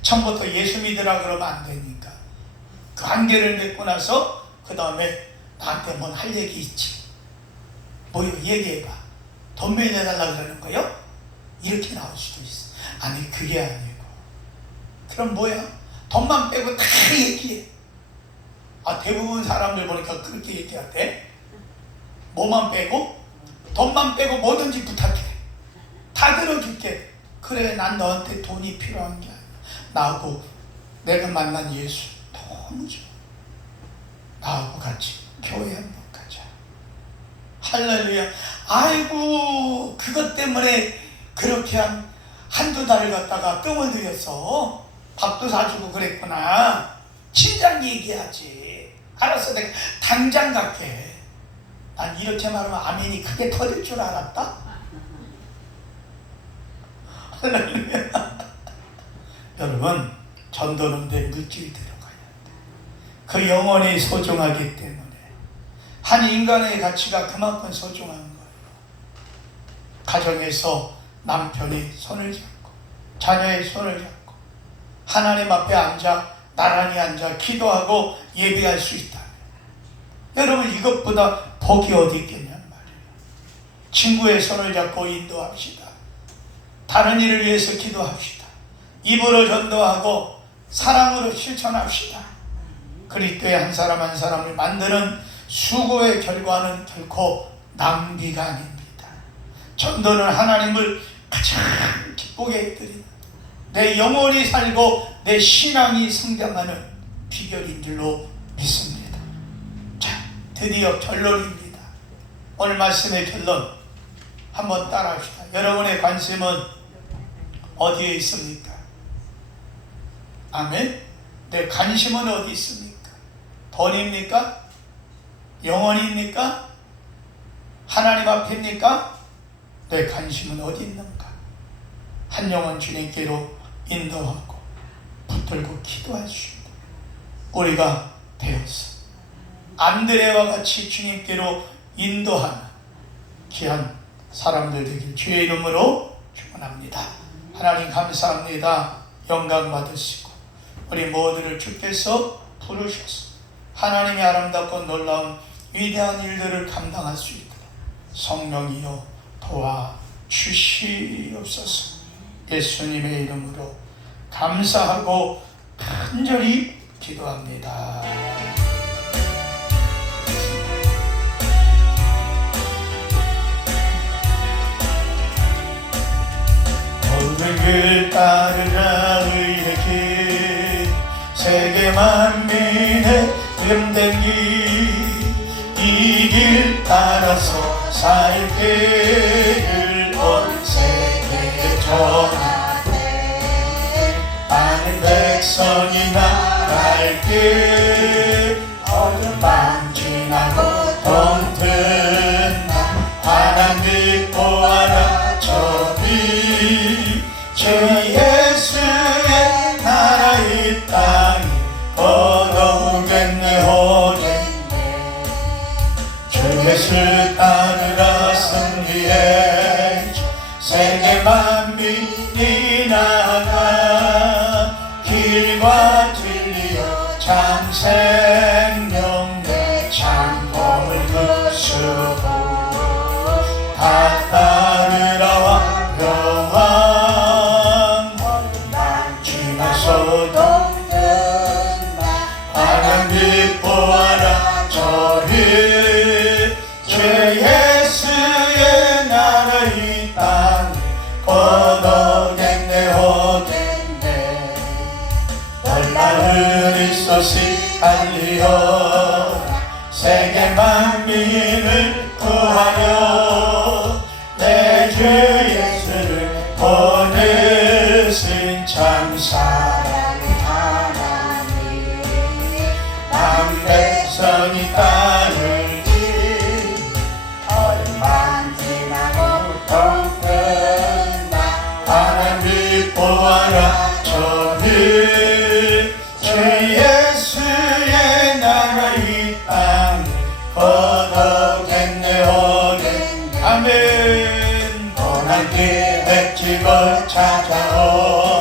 처음부터 예수 믿으라 그러면 안 되니까 그 관계를 맺고 나서 그 다음에 나한테 뭔 할 얘기 있지? 뭐요? 얘기해봐. 돈 빌려달라 그러는 거요? 이렇게 나올 수도 있어. 아니 그게 아니고 그럼 뭐야? 돈만 빼고 다 얘기해. 대부분 사람들 보니까 그렇게 얘기하대. 뭐만 빼고? 돈만 빼고 뭐든지 부탁해. 다 들어줄게. 그래, 난 너한테 돈이 필요한 게 아니야. 나하고 내가 만난 예수 너무 좋아. 나하고 같이 교회 한번 가자. 할렐루야. 아이고 그것 때문에 그렇게 한 한두 달을 갖다가 뜸을 들였어. 밥도 사주고 그랬구나. 친장 얘기하지. 알았어, 내가 당장 갈게. 난 이렇게 말하면 아멘이 크게 터질 줄 알았다. 할렐루야. 여러분, 전도는 내 물질 들어가야 돼. 그 영혼이 소중하기 때문에 한 인간의 가치가 그만큼 소중한 거예요. 가정에서 남편이 손을 잡고 자녀의 손을 잡고 하나님 앞에 앉아 나란히 앉아 기도하고 예배할 수 있다면, 여러분 이것보다 복이 어디 있겠냔 말이에요. 친구의 손을 잡고 인도합시다. 다른 일을 위해서 기도합시다. 입으로 전도하고 사랑으로 실천합시다. 그리스도의 한 사람 한 사람을 만드는 수고의 결과는 결코 낭비가 아닙니다. 전도는 하나님을 가장 기쁘게 해드리는, 내 영혼이 살고 내 신앙이 성장하는 비결인 줄로 믿습니다. 자, 드디어 결론입니다. 오늘 말씀의 결론 한번 따라합시다. 여러분의 관심은 어디에 있습니까? 아멘. 내 관심은 어디 있습니까? 돈입니까? 영혼입니까? 하나님 앞입니까? 내 관심은 어디 있는가? 한 영혼 주님께로 인도하고 붙들고 기도할 수 있다. 우리가 되어서 안드레와 같이 주님께로 인도하는 귀한 사람들 되길 주의 이름으로 축원합니다. 하나님 감사합니다. 영광 받으시고 우리 모두를 주께서 부르셔서 하나님의 아름답고 놀라운 위대한 일들을 감당할 수 있도록 성령이여 도와주시옵소서. 예수님의 이름으로 감사하고 간절히 기도합니다. 모든 길 따르라 의의 길, 세계 만민의 이름된 길, 이 길 따라서 살 길을 온 세계에 전하되 많은 백성이 나갈 길, 어둠 밤 지나고 동튼 하나님 보아라 저기 주 예수의 나라 이 땅이 거두겠네 오겠네. 주 예수 따르라 승리해 세계 만민이 나가 길과 진리요 참 생명 내 창고를 부수고 다 따르라 왕평왕 지나서도 하나님 보아라 저희 주 예수의 나라 이 땅 거두겠네 오겠네. 놀라운 그리스도시 달리어 세계 만민을 구하려 내 주 예수를 보내신 참 사랑의 하나님, 남 백성이 따를 길, 어둠만 지나고 동끝나 하나님 보아라 저길 주 예수의 나라 이 땅 거두겠네 오겠네. 아멘. 고난길 맺히고 찾아온